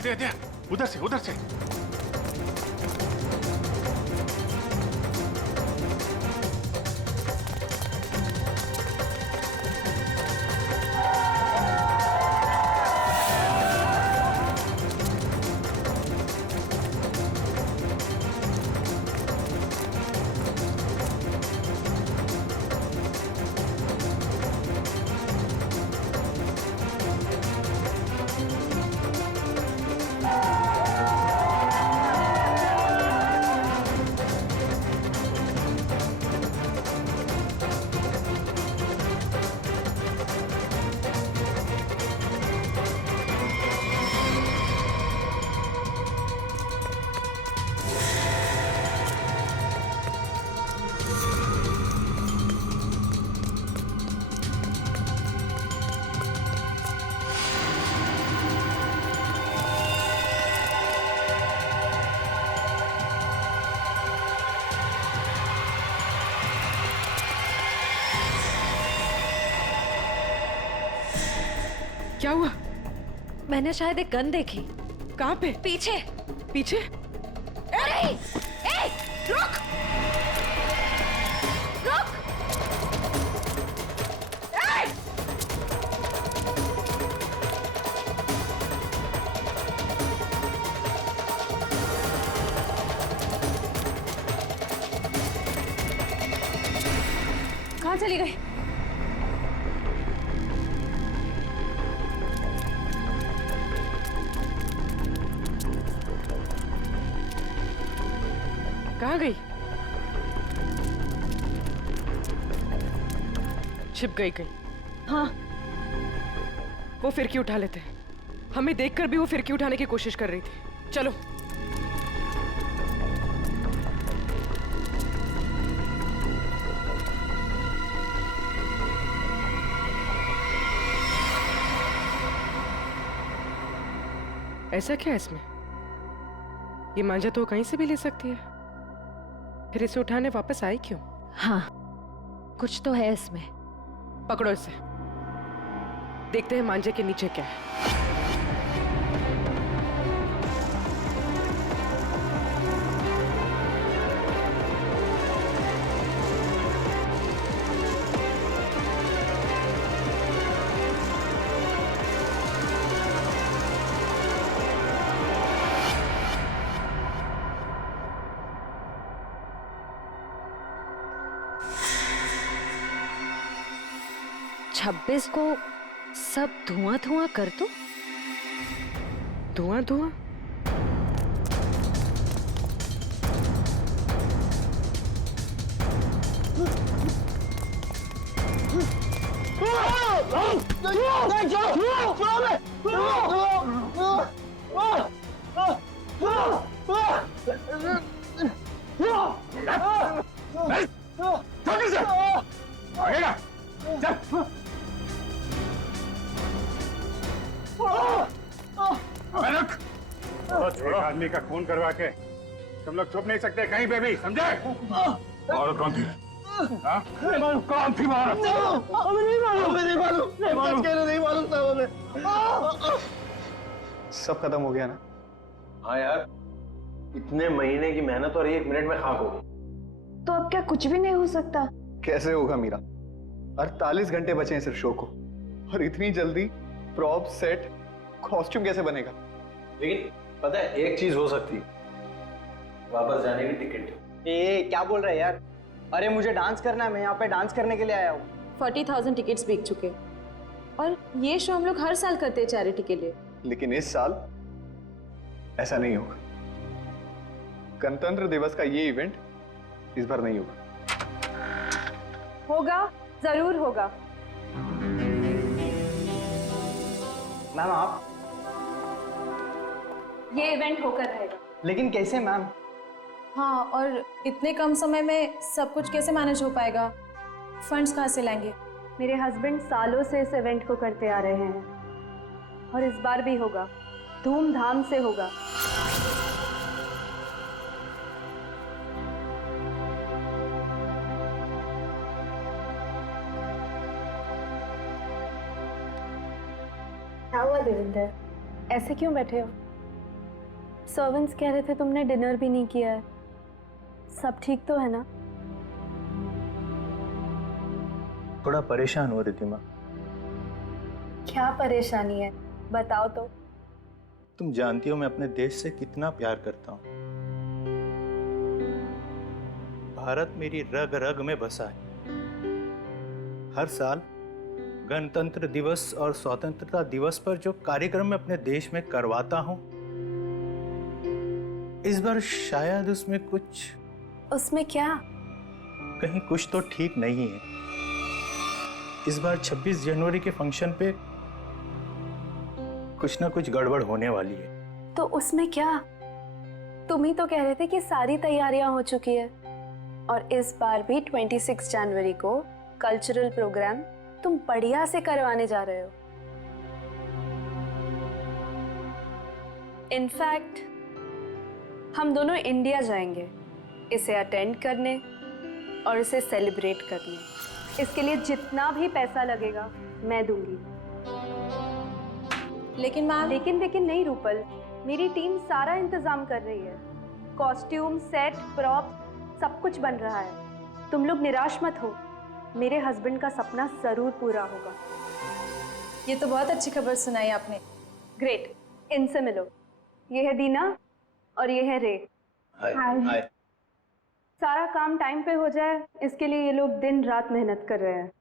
दे उधर से उधर से। क्या हुआ? मैंने शायद एक गन देखी। कहाँ पे? पीछे। पीछे? अरे! ए! रुक! रुक! ए! कहाँ चली गई? कहाँ गई? छिप गई कहीं? हाँ। वो फिरकी उठा लेते हैं। हमें देखकर भी वो फिरकी उठाने की कोशिश कर रही थी। चलो। ऐसा क्या है इसमें? ये मांझा तो कहीं से भी ले सकती है, फिर इसे उठाने वापस आई क्यों? हाँ, कुछ तो है इसमें। पकड़ो इसे, देखते हैं मांझे के नीचे क्या है। छब्बीस को सब धुआं धुआं कर दो। धुआं धुआं? एक आदमी का खून करवा के तुम लोग छुप नहीं सकते कहीं पे भी, समझे? और कौन थी? नहीं मालूम कौन थी? नहीं मालूम साहब हमें। सब खत्म हो गया ना? हाँ यार, इतने महीने की मेहनत और 1 मिनट में खाक हो गई। तो अब क्या कुछ भी नहीं हो सकता? कैसे होगा मीरा? 48 घंटे बचे हैं सिर्फ शो को, और इतनी जल्दी प्रॉप, सेट, कॉस्ट्यूम कैसे बनेगा? लेकिन पता है एक चीज हो सकती है, वापस जाने की टिकट। ए क्या बोल रहा है यार? अरे मुझे डांस करना है, मैं यहाँ पे डांस करने के लिए आया हूँ। 40,000 टिकट्स बिक चुके, और ये शो हम लोग हर साल करते हैं चैरिटी के लिए। लेकिन इस साल ऐसा नहीं होगा। गणतंत्र दिवस का ये इवेंट इस बार नहीं होगा। होगा, जरूर होगा। मैम आप? ये इवेंट होकर रहेगा। लेकिन कैसे मैम? हाँ, और इतने कम समय में सब कुछ कैसे मैनेज हो पाएगा? फंड्स कहाँ से लाएंगे? मेरे हस्बैंड सालों से इस इवेंट को करते आ रहे हैं, और इस बार भी होगा, धूमधाम से होगा। क्या हुआ देविंदर, ऐसे क्यों बैठे हो? सर्वेंट्स कह रहे थे तुमने डिनर भी नहीं किया है। सब ठीक तो है ना? थोड़ा परेशान हो रिद्धिमा। क्या परेशानी है, बताओ तो। तुम जानती हो मैं अपने देश से कितना प्यार करता हूँ। भारत मेरी रग रग में बसा है। हर साल गणतंत्र दिवस और स्वतंत्रता दिवस पर जो कार्यक्रम मैं अपने देश में करवाता हूँ, इस बार शायद उसमें कुछ। उसमें क्या? कहीं कुछ तो ठीक नहीं है। इस बार 26 जनवरी के फंक्शन पे कुछ ना कुछ गड़बड़ होने वाली है। तो उसमें क्या? तुम ही तो कह रहे थे कि सारी तैयारियां हो चुकी है, और इस बार भी 26 जनवरी को कल्चरल प्रोग्राम तुम बढ़िया से करवाने जा रहे हो। इनफैक्ट हम दोनों इंडिया जाएंगे इसे अटेंड करने और इसे सेलिब्रेट करने। इसके लिए जितना भी पैसा लगेगा मैं दूंगी। लेकिन मैम। लेकिन नहीं रूपल, मेरी टीम सारा इंतजाम कर रही है। कॉस्ट्यूम, सेट, प्रॉप सब कुछ बन रहा है। तुम लोग निराश मत हो, मेरे हस्बैंड का सपना जरूर पूरा होगा। ये तो बहुत अच्छी खबर सुनाई आपने। ग्रेट, इनसे मिलो। ये है दीना और ये है रे। हाय। सारा काम टाइम पे हो जाए, इसके लिए ये लोग दिन रात मेहनत कर रहे हैं।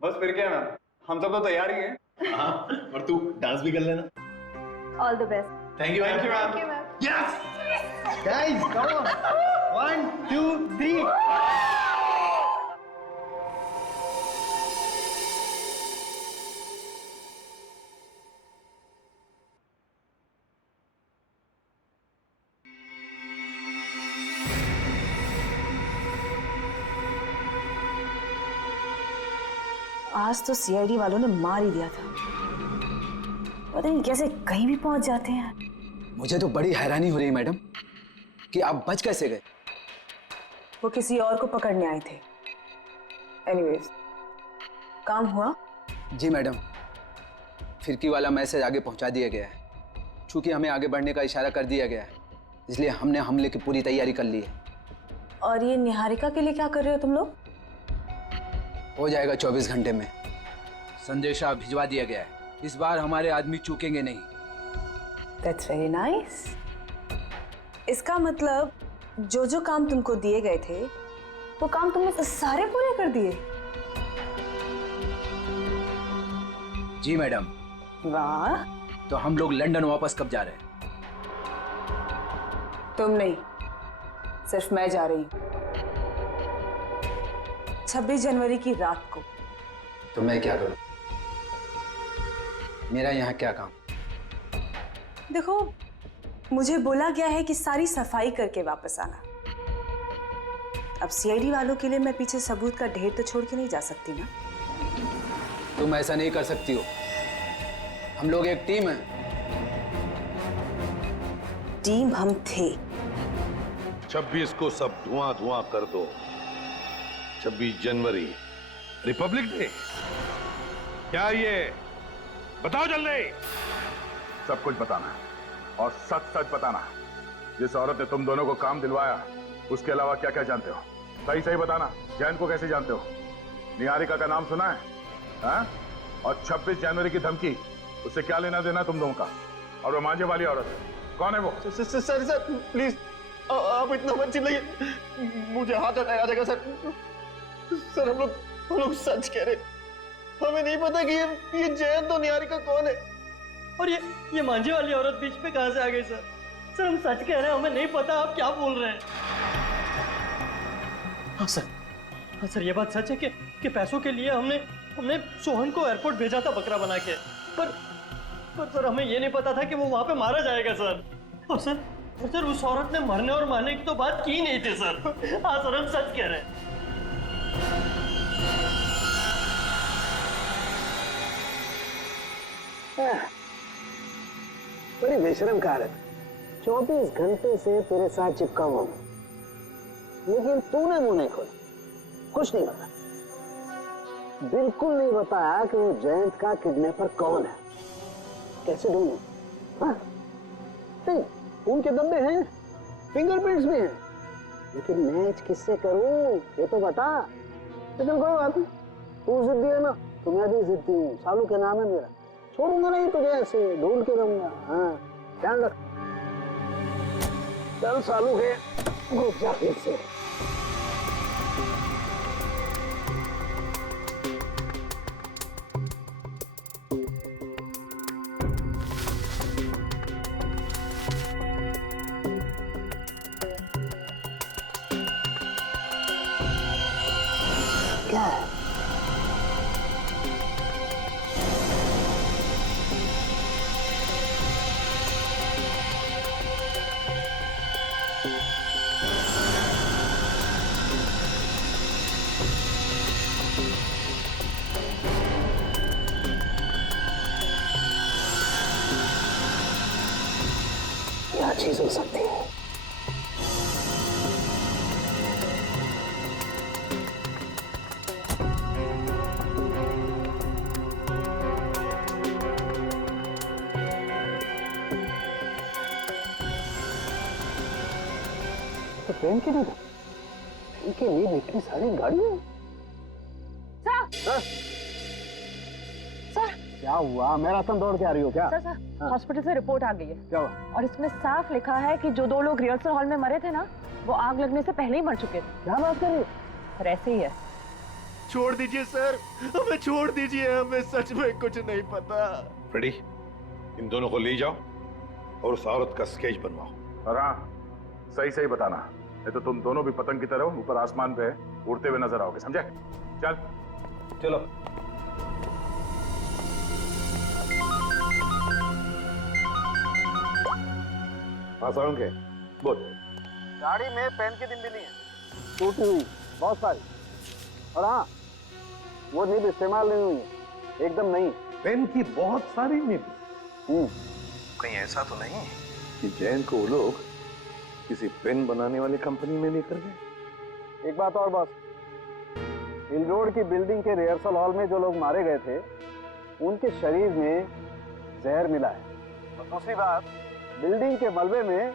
बस फिर क्या मैम, हम सब तो तैयार ही हैं। हाँ, और तू डांस भी कर लेना। All the best. Thank you ma'am. Yes guys, come on. 1 2 3। आज तो सीआईडी वालों ने मार ही दिया था। पता नहीं कैसे कहीं भी पहुंच जाते हैं। मुझे तो बड़ी हैरानी हो रही है मैडम कि आप बच कैसे गए। वो किसी और को पकड़ने आए थे। एनीवेज, काम हुआ? जी मैडम, फिरकी वाला मैसेज आगे पहुंचा दिया गया है। चूंकि हमें आगे बढ़ने का इशारा कर दिया गया है, इसलिए हमने हमले की पूरी तैयारी कर ली है। और ये निहारिका के लिए क्या कर रहे हो तुम लोग? हो जाएगा 24 घंटे में। संदेशा भिजवा दिया गया है। इस बार हमारे आदमी चूकेंगे नहीं। That's very nice. इसका मतलब जो जो काम तुमको दिए गए थे वो काम तुमने सारे पूरे कर दिए? जी मैडम। वाह। तो हम लोग लंदन वापस कब जा रहे हैं? तुम नहीं, सिर्फ मैं जा रही हूँ 26 जनवरी की रात को। तो मैं क्या करूं? मेरा यहाँ क्या काम? देखो, मुझे बोला गया है कि सारी सफाई करके वापस आना। अब सीआईडी वालों के लिए मैं पीछे सबूत का ढेर तो छोड़ के नहीं जा सकती ना। तुम ऐसा नहीं कर सकती हो। हम लोग एक टीम है। टीम हम थे। 26 को सब धुआं धुआं कर दो। 26 जनवरी रिपब्लिक डे। क्या ये? बताओ जल्दी। सब कुछ बताना है और सच सच बताना है। जिस औरत ने तुम दोनों को काम दिलवाया, उसके अलावा क्या क्या जानते हो? सही सही बताना। जैन को कैसे जानते हो? निहारिका का नाम सुना है? हाँ? और 26 जनवरी की धमकी, उससे क्या लेना देना तुम दोनों का? और वो मांझे वाली औरत कौन है वो? सर प्लीज आप इतना मत चिल्लाइए, मुझे हाथ अटैक आ जाएगा सर। सर हम लोग सच कह रहे, हमें नहीं पता कि ये जैन तो निहारिका कौन है, और ये मांझे वाली औरत बीच में कहां से आ गई सर? सर हम सच कह रहे हैं, हमें नहीं पता आप क्या बोल रहे हैं। हाँ सर ये बात सच है कि पैसों के लिए हमने सोहन को एयरपोर्ट भेजा था बकरा बना के, पर सर हमें ये नहीं पता था कि वो वहां पे मारा जाएगा सर। और सर उस औरत ने मरने और मारने की तो बात की नहीं थी सर। हाँ सर हम सच कह रहे हैं। बड़ी बेशरम कहावत। 24 घंटे से तेरे साथ चिपका हुआ हूं, लेकिन तूने मुंह नहीं खोला, कुछ नहीं बताया, बिल्कुल नहीं बताया कि वो जयंत का किडनैपर कौन है। कैसे ढूंढूं? हाँ? नहीं, खून के धब्बे हैं, फिंगरप्रिंट्स भी हैं, लेकिन मैच किससे करूं ये तो बता। लेकिन कोई बात नहीं, तू जिद्दी है ना, तो मैं भी जिद्दी हूँ। सालू के नाम है मेरा, छोड़ूंगा नहीं तुझे, ऐसे ढूंढ के रहूंगा। हाँ, ध्यान रख। चल सालू के घुस जा फिर से। क्या है? क्या चीज हो सकती है? तो पेन के लिए इतनी सारी गाड़ियां। सर क्या हुआ? मैराथन दौड़ के आ रही हो क्या? सर हॉस्पिटल से रिपोर्ट आ गई है। क्या हुआ? और इसमें साफ लिखा है कि जो 2 लोग रिहर्सल हॉल में मरे थे ना, वो आग लगने से पहले ही मर चुके थे। क्या बात कर रही हो? सर ऐसे ही है। छोड़ दीजिए सर, हमें छोड़ दीजिए, हमें सच में कुछ नहीं पता। फ्रेडी, इन दोनों को ले जाओ और उस औरत का स्केच बनवाओ। और हाँ, सही सही बताना, नहीं तो तुम दोनों भी पतंग की तरह ऊपर आसमान पे उड़ते हुए नजर आओगे, समझे? चल चलो। हाँ साउंड के बोल। गाड़ी में पेन की डिब्बी नहीं है, टूटी हुई बहुत सारी। और हाँ, वो निब इस्तेमाल नहीं हुई है, एकदम नहीं। पेन की बहुत सारी निब। कहीं ऐसा तो नहीं कि जैन को वो लोग किसी पेन बनाने वाली कंपनी में लेकर गए? एक बात और बॉस, हिल रोड की बिल्डिंग के रिहर्सल हॉल में जो लोग मारे गए थे उनके शरीर में जहर मिला है। और दूसरी बात, बिल्डिंग के मलबे में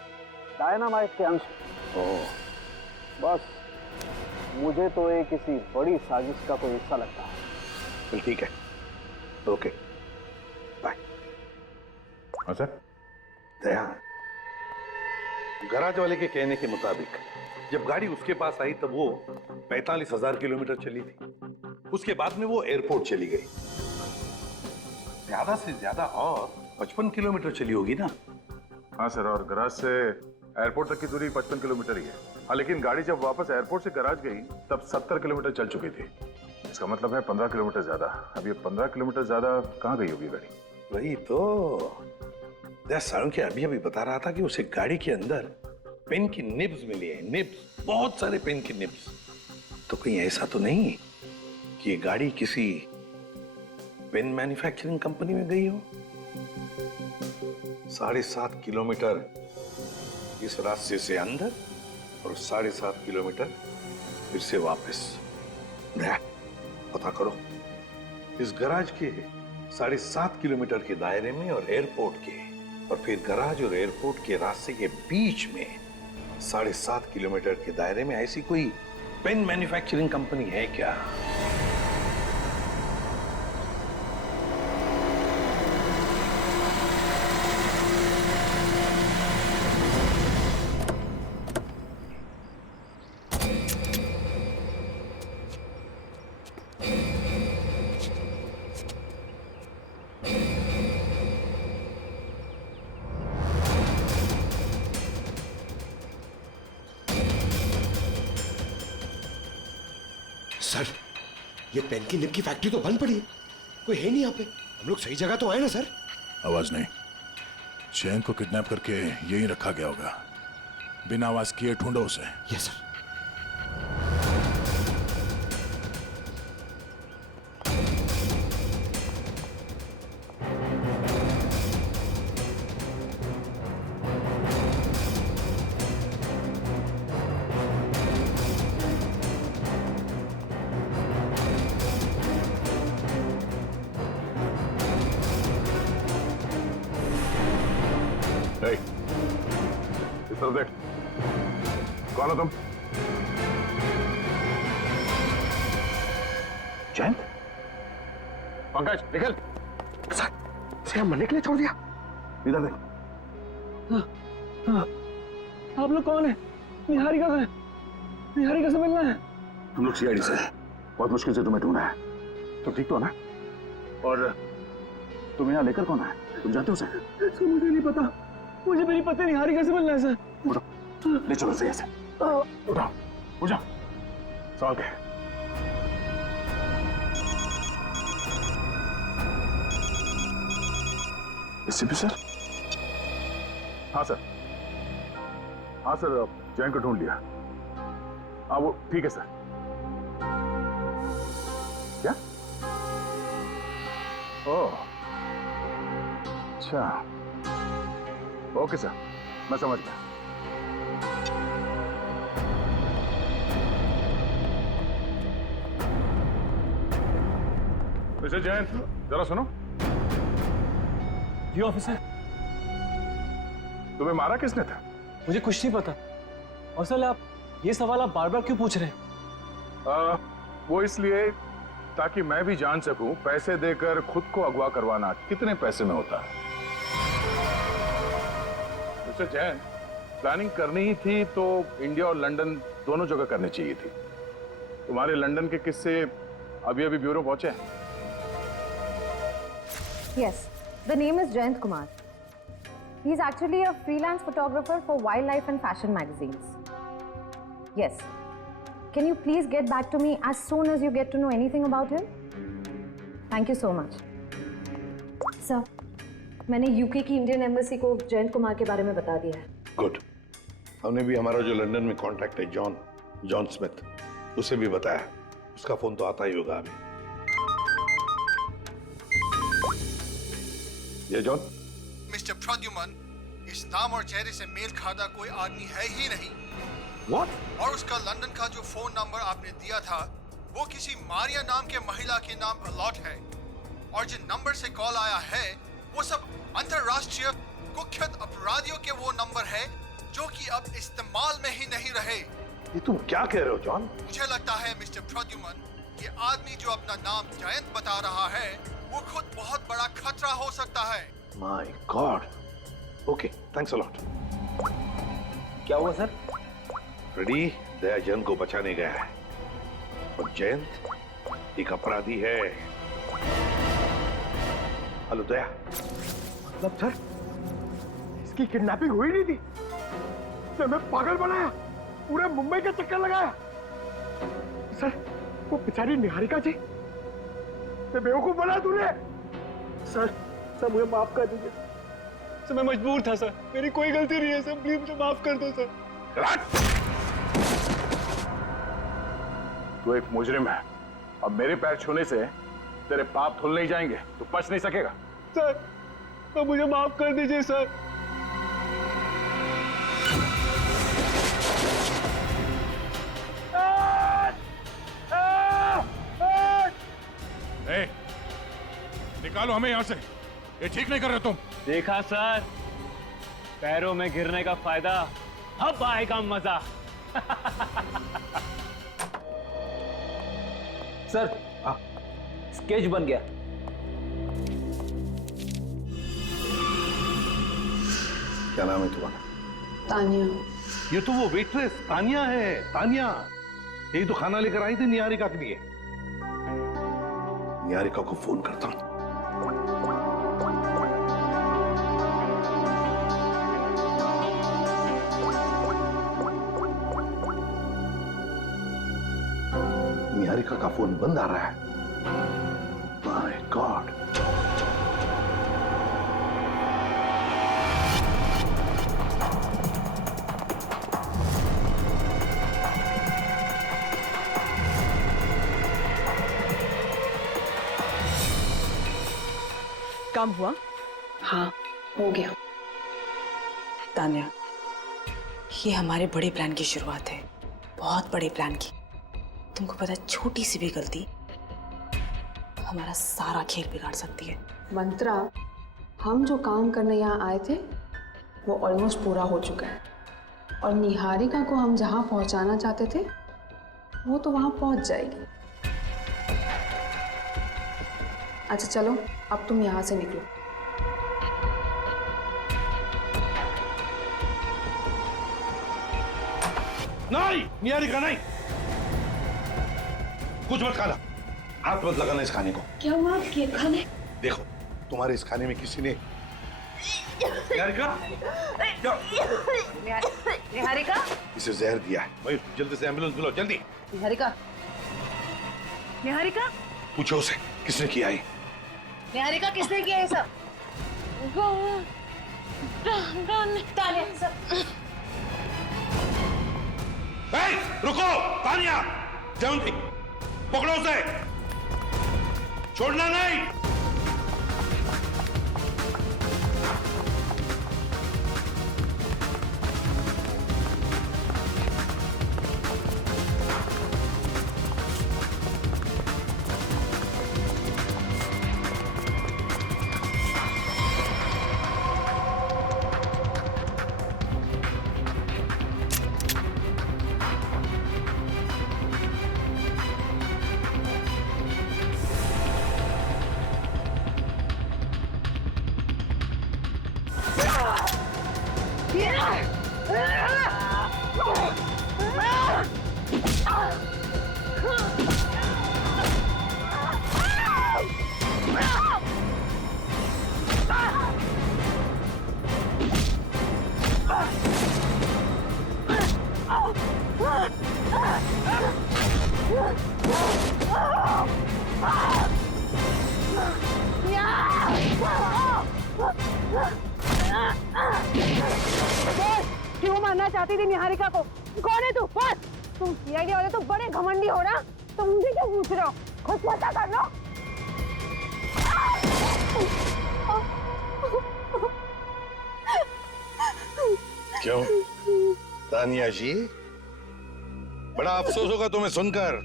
डायनामाइट के अंश। बस मुझे तो ये किसी बड़ी साजिश का कोई हिस्सा लगता है। चल ठीक है, ओके बाय। अच्छा दया, गराज वाले के कहने के मुताबिक जब गाड़ी उसके पास आई तब वो 45,000 किलोमीटर चली थी। उसके बाद में वो एयरपोर्ट चली गई। ज्यादा से ज्यादा और 55 किलोमीटर चली होगी ना? हाँ सर, और गराज से एयरपोर्ट तक की दूरी 55 किलोमीटर ही है। हाँ, लेकिन गाड़ी जब वापस एयरपोर्ट से गराज गई तब 70 किलोमीटर चल चुकी थी। इसका मतलब है 15 किलोमीटर ज्यादा। अब ये 15 किलोमीटर ज्यादा कहाँ गई होगी गाड़ी? वही तो सारुण के अभी बता रहा था कि उसे गाड़ी के अंदर पेन की निब्स मिली है। निब्स, बहुत सारे पेन की निब्स। तो कहीं ऐसा तो नहीं कि ये गाड़ी किसी पेन मैन्युफैक्चरिंग कंपनी में गई हो? 7.5 किलोमीटर इस रास्ते से अंदर और 7.5 किलोमीटर फिर से वापस। पता करो इस गराज के 7.5 किलोमीटर के दायरे में और एयरपोर्ट के, और फिर गराज और एयरपोर्ट के रास्ते के बीच में 7.5 किलोमीटर के दायरे में ऐसी कोई पेन मैन्युफैक्चरिंग कंपनी है क्या? सर, ये पेन की निब की फैक्ट्री तो बंद पड़ी है। कोई है नहीं यहाँ पे। हम लोग सही जगह तो आए ना सर? आवाज नहीं। जैन को किडनैप करके यहीं रखा गया होगा। बिना आवाज किए ढूंढो उसे। Yes sir. इस तरफ देख। कौन हो तुम? जयंत? पंकज निकल। इसे हम मरने के लिए छोड़ दिया? इधर देख। हाँ, आप लोग कौन है? निहारिका है। निहारिका से मिलना है। हम लोग सीआईडी से हैं। बहुत मुश्किल से तुम्हें ढूंढा है। तुम ठीक तो हो ना? और तुम यहाँ लेकर कौन है? तुम जानते हो सर? इसको मुझे नहीं पता। मुझे मेरी पत्नी निहारिका से मिलना है सर। उठो, ले चलो सही से। उठो, उठ जाओ। सवाल क्या है? SP sir? हाँ सर। हाँ सर, जैन को ढूंढ लिया। हाँ वो ठीक है सर। क्या? ओह, अच्छा। ओके सर, मैं समझ गया। मिस्टर जैन, जरा सुनो। जी ऑफिसर। तुम्हें मारा किसने था? मुझे कुछ नहीं पता। और सर आप ये सवाल आप बार बार क्यों पूछ रहे हैं? वो इसलिए ताकि मैं भी जान सकूं पैसे देकर खुद को अगवा करवाना कितने पैसे में होता है। मिस्टर जैन, प्लानिंग करनी ही थी तो इंडिया और लंदन दोनों जगह करनी चाहिए थी। तुम्हारे लंदन के किस्से अभी अभी ब्यूरो पहुंचे हैं। Yes, the name is Jayant Kumar. He is actually a freelance photographer for wildlife and fashion magazines. Yes. Can you please get back to me as soon as you get to know anything about him? Thank you so much. Sir, मैंने UK की Indian embassy को जयंत कुमार के बारे में बता दिया है। Good. हमने भी हमारा जो लंदन में कांटेक्ट है जॉन स्मिथ, उसे भी बताया। उसका फोन तो आता ही होगा अभी। ये जॉन? मिस्टर प्रद्युमन, इस नाम और चेहरे से मेल खाता कोई आदमी है ही नहीं। What? और उसका लंदन का जो फोन नंबर आपने दिया था वो किसी मारिया नाम के महिला के नाम अलॉट है और जिन नंबर से कॉल आया है वो सब अंतरराष्ट्रीय कुख्यात अपराधियों के वो नंबर है जो कि अब इस्तेमाल में ही नहीं रहे। ये तुम क्या कह रहे हो जॉन? मुझे लगता है मिस्टर प्रद्युमन, ये आदमी जो अपना नाम जयंत बता रहा है वो खुद बहुत बड़ा खतरा हो सकता है। My God. Okay, thanks a lot. क्या हुआ सर? फ्रेडी दया जयंत को बचाने गया है और जयंत एक अपराधी है। हेलो दया। मतलब सर इसकी किडनैपिंग हुई नहीं थी, तो मैं पागल बनाया, पूरे मुंबई का चक्कर लगाया। सर वो बेचारी निहारिका जी, मैं बेवकूफ बना तूने। सर मुझे माफ कर दीजिए सर, मैं मजबूर था सर, मेरी कोई गलती नहीं है सर, प्लीज मुझे माफ कर दो सर। तू एक मुजरिम है, अब मेरे पैर छूने से तेरे पाप धुल नहीं जाएंगे, तू बच नहीं सकेगा। सर तो मुझे माफ कर दीजिए सर। ए, निकालो हमें यहाँ से, ये ठीक नहीं कर रहे तुम। देखा सर, पैरों में गिरने का फायदा अब आएगा मजा। सर स्केच बन गया। क्या नाम है तुम्हारा? तानिया। ये तो वो वेट्रेस तानिया है। तानिया यही तो खाना लेकर आई थी निहारिका के लिए। निहारिका को फोन करता हूं। निहारिका का फोन बंद आ रहा है। My God. काम हुआ? हाँ हो गया। तान्या, ये हमारे बड़े प्लान की शुरुआत है, बहुत बड़े प्लान की। तुमको पता है छोटी सी भी गलती हमारा सारा खेल बिगाड़ सकती है। मंत्रा, हम जो काम करने यहाँ आए थे वो ऑलमोस्ट पूरा हो चुका है और निहारिका को हम जहाँ पहुँचाना चाहते थे वो तो वहाँ पहुँच जाएगी। अच्छा चलो अब तुम यहाँ से निकलो। नहीं निहारिका नहीं, कुछ मत खाना, हाथ मत लगाना इस खाने को। क्या हुआ आपके खाने? देखो तुम्हारे इस खाने में किसी ने निहारिका निहारिका इसे जहर दिया है। भाई जल्दी से एम्बुलेंस बुलाओ, जल्दी। निहारिका निहारिका पूछो उसे किसने किया है। निहारिका किसने किया ये सब? रुको तानिया, जयंती पकड़ो उसे, छोड़ना नहीं। क्यों मारना चाहती थी निहारिका को? कौन है तू? बस तुम सीआईडी वाले तो बड़े घमंडी हो ना, तुम मुझे क्यों पूछ रहे हो? खुद पता कर लो। क्यों तानिया जी, बड़ा अफसोस होगा तुम्हें सुनकर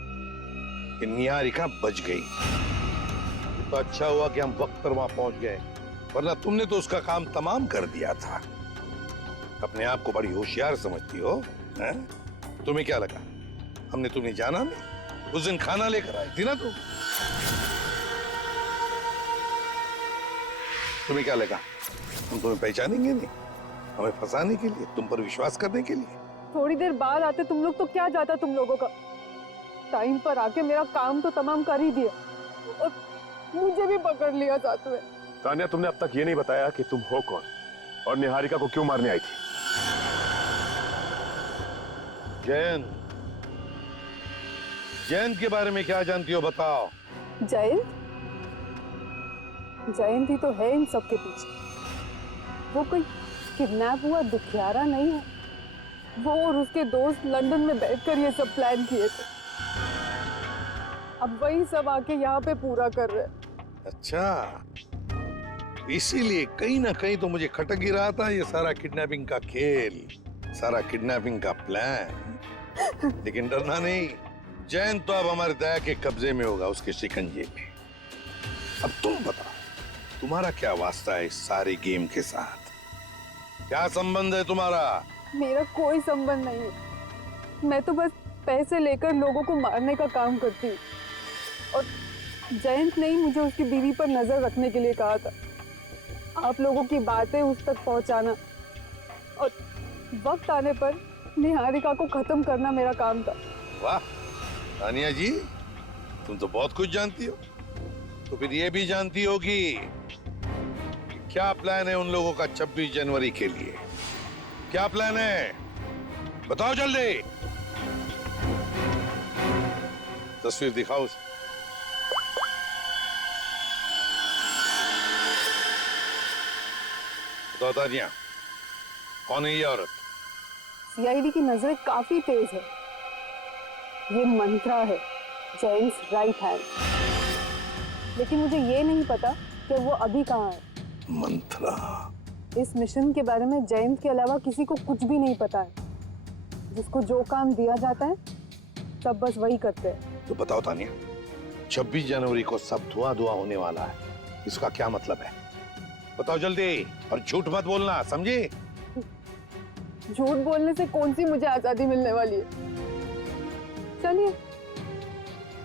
कि निहारिका बच गई। तो अच्छा हुआ कि हम वक्त पर वहां पहुंच गए, वरना तुमने तो उसका काम तमाम कर दिया था। अपने आप को बड़ी होशियार समझती हो, हैं? तुम्हें क्या लगा हमने तुम्हें जाना नहीं? उस दिन खाना लेकर आई थी ना तुम। तुम्हें क्या लगा हम तुम्हें पहचानेंगे नहीं? हमें फंसाने के लिए, तुम पर विश्वास करने के लिए। थोड़ी देर बाद आते तुम लोग तो क्या जाता तुम लोगों का। टाइम पर आके मेरा काम तो तमाम कर ही दिया और मुझे भी पकड़ लिया साथ में। तानिया, तुमने अब तक ये नहीं बताया कि तुम हो कौन और निहारिका को क्यों मारने आई थी? जयंत, जयंत के बारे में क्या जानती हो बताओ। जयंत? जयंत ही तो है इन सब के पीछे। वो कोई किडनैप हुआ दुखियारा नहीं है। वो और उसके दोस्त लंदन में बैठकर ये सब प्लान किए थे। अब वही सब आके यहाँ पे पूरा कर रहे हैं। अच्छा, इसीलिए कहीं ना कहीं तो मुझे खटक ही रहा था ये सारा किडनैपिंग का खेल, सारा किडनैपिंग का प्लान। लेकिन डरना नहीं, जयंत तो अब हमारे दया के कब्जे में होगा, उसके शिकंजे में। अब तुम बताओ, तुम्हारा क्या वास्ता है इस सारे गेम के साथ? क्या संबंध है तुम्हारा? मेरा कोई संबंध नहीं है। मैं तो बस पैसे लेकर लोगों को मारने का काम करती हूँ। और जयंत ने ही मुझे उसकी बीवी पर नजर रखने के लिए कहा था। आप लोगों की बातें उस तक पहुंचाना और वक्त आने पर निहारिका को खत्म करना मेरा काम था। वाह तानिया जी, तुम तो बहुत कुछ जानती हो। तो फिर ये भी जानती होगी कि क्या प्लान है उन लोगों का 26 जनवरी के लिए? क्या प्लान है बताओ जल्दी। तस्वीर दिखाओ उसे। बताओ तानिया, कौन है ये औरत? सीआईडी की नजरें काफी तेज है। ये मंत्रा है, जेम्स राइट हैंड। लेकिन मुझे ये नहीं पता कि वो अभी कहाँ है। मंत्रा? इस मिशन के बारे में जेम्स के अलावा किसी को कुछ भी नहीं पता है। जिसको जो काम दिया जाता है सब बस वही करते हैं। तो बताओ तानिया, 26 जनवरी को सब धुआं धुआं होने वाला है, इसका क्या मतलब है? बताओ जल्दी, और झूठ मत बोलना, समझी? झूठ बोलने से कौन सी मुझे आजादी मिलने वाली है? चलिए,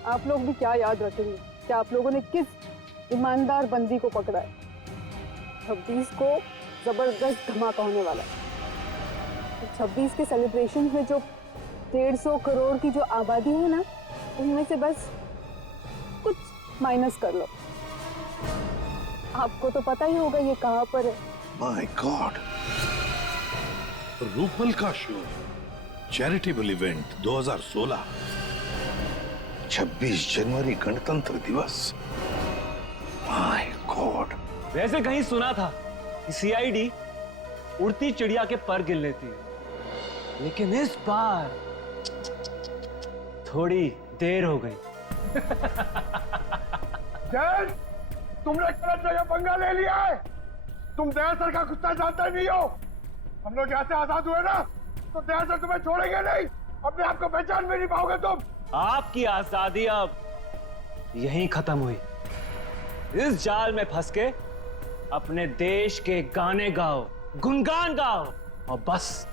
आप लोग भी क्या याद रखेंगे कि आप लोगों ने किस ईमानदार बंदी को पकड़ा है। 26 को जबरदस्त धमाका होने वाला है। 26 के सेलिब्रेशन में जो 150 करोड़ की जो आबादी है ना, उनमें से बस कुछ माइनस कर लो। आपको तो पता ही होगा ये कहाँ पर है। माय गॉड, रूपल का शो, चैरिटेबल इवेंट 2016, 26 जनवरी गणतंत्र दिवस। My God. वैसे कहीं सुना था कि सीआईडी उड़ती चिड़िया के पर गिन लेती है, लेकिन इस बार थोड़ी देर हो गई। जैन, तुमने गलत जगह पंगा ले लिया है। तुम दया सर का कुत्ता जानते नहीं हो। हम लोग यहाँ से आजाद हुए ना, तो दया सर तुम्हें छोड़ेंगे नहीं। अपने आप को पहचान भी नहीं पाओगे तुम। आपकी आजादी अब यहीं खत्म हुई। इस जाल में फंस के अपने देश के गाने गाओ, गुनगान गाओ और बस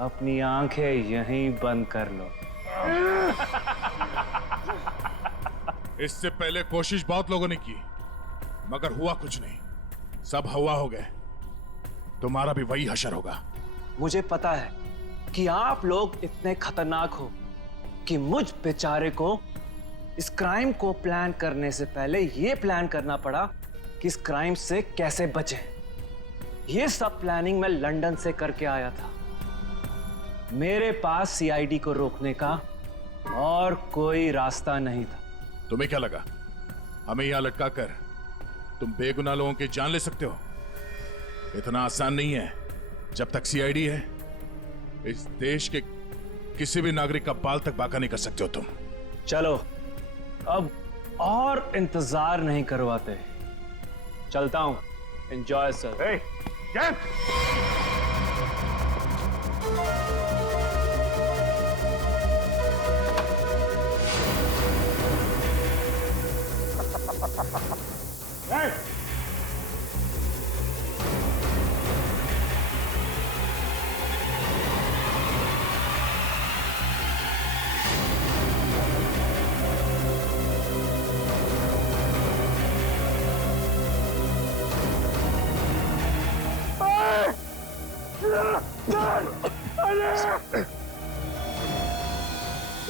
अपनी आंखें यहीं बंद कर लो। इससे पहले कोशिश बहुत लोगों ने की, मगर हुआ कुछ नहीं। सब हवा हो गए। तुम्हारा भी वही हशर होगा। मुझे पता है कि आप लोग इतने खतरनाक हो कि मुझ बेचारे को इस क्राइम को प्लान करने से पहले यह प्लान करना पड़ा कि इस क्राइम से कैसे बचें। यह सब प्लानिंग मैं लंदन से करके आया था। मेरे पास सीआईडी को रोकने का और कोई रास्ता नहीं था। तुम्हें क्या लगा हमें यहां लटका कर तुम बेगुनाह लोगों की जान ले सकते हो? इतना आसान नहीं है। जब तक सीआईडी है, इस देश के किसी भी नागरिक का बाल तक बाका नहीं कर सकते हो तुम। चलो अब और इंतजार नहीं करवाते, चलता हूं। Enjoy sir.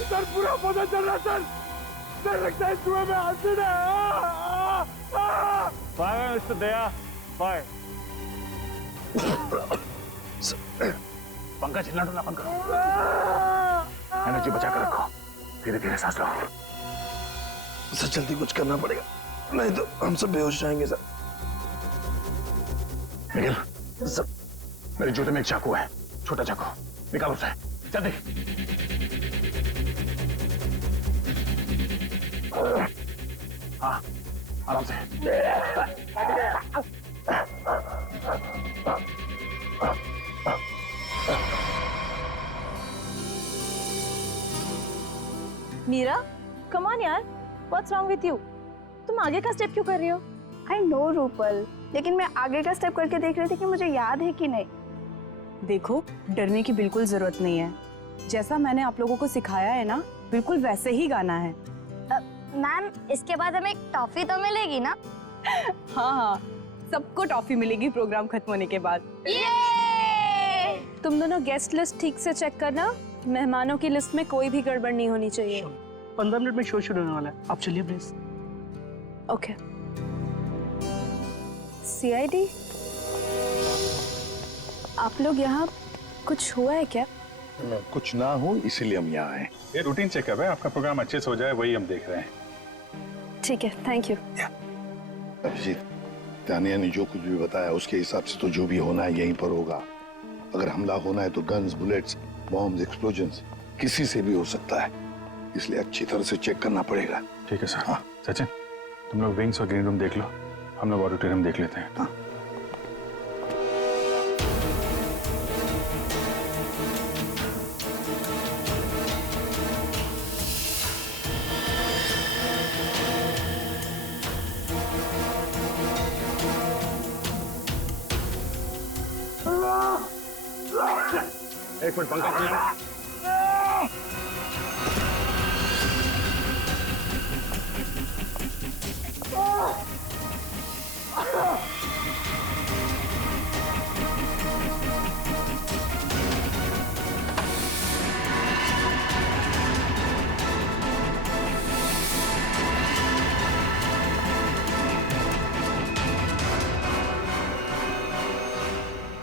सर पूरा पता चल रहा सर। सर लगता है कुएं में एसिड है। फायर मिस्टर दया, फायर। पंकज हिलना डुलना बंद करो, एनर्जी बचा कर रखो, धीरे धीरे सांस लो। सर जल्दी कुछ करना पड़ेगा, नहीं तो हम सब बेहोश जाएंगे सर। निखिल सर, मेरे जूते में एक चाकू है, छोटा चाकू, निकालो उसे जल्दी। हाँ आराम से। मीरा, कम ऑन यार, व्हाट्स रॉन्ग विथ यू? तुम आगे का स्टेप क्यों कर रही हो? आई नो रूपल, लेकिन मैं आगे का स्टेप करके देख रही थी कि मुझे याद है कि नहीं। देखो, डरने की बिल्कुल जरूरत नहीं है। जैसा मैंने आप लोगों को सिखाया है ना, बिल्कुल वैसे ही गाना है। मैम, इसके बाद हमें टॉफी तो मिलेगी ना? हाँ हाँ, सबको टॉफी मिलेगी प्रोग्राम खत्म होने के बाद। तुम दोनों गेस्ट लिस्ट ठीक से चेक करना, मेहमानों की लिस्ट में कोई भी गड़बड़ नहीं होनी चाहिए। 15 मिनट में शो शुरू होने वाला है, आप चलिए प्लीज। ओके। सीआईडी, आप लोग यहाँ, कुछ हुआ है क्या? कुछ ना हो इसीलिए हम यहाँ आए। ये रूटीन चेकअप है, आपका प्रोग्राम अच्छे से हो जाए वही हम देख रहे हैं। ठीक है, थैंक यू। अभिजीत, तानिया ने जो कुछ भी बताया उसके हिसाब से तो जो भी होना है यहीं पर होगा। अगर हमला होना है तो गन्स, बुलेट्स, बॉम्ब्स, एक्सप्लोजन्स किसी से भी हो सकता है, इसलिए अच्छी तरह से चेक करना पड़ेगा। ठीक है सर। हाँ सचिन, तुम लोग विंग्स और ग्रीन रूम देख लो, हम लोग ऑडिटोरियम देख लेते हैं। हाँ। एक मिनट पंखा चला।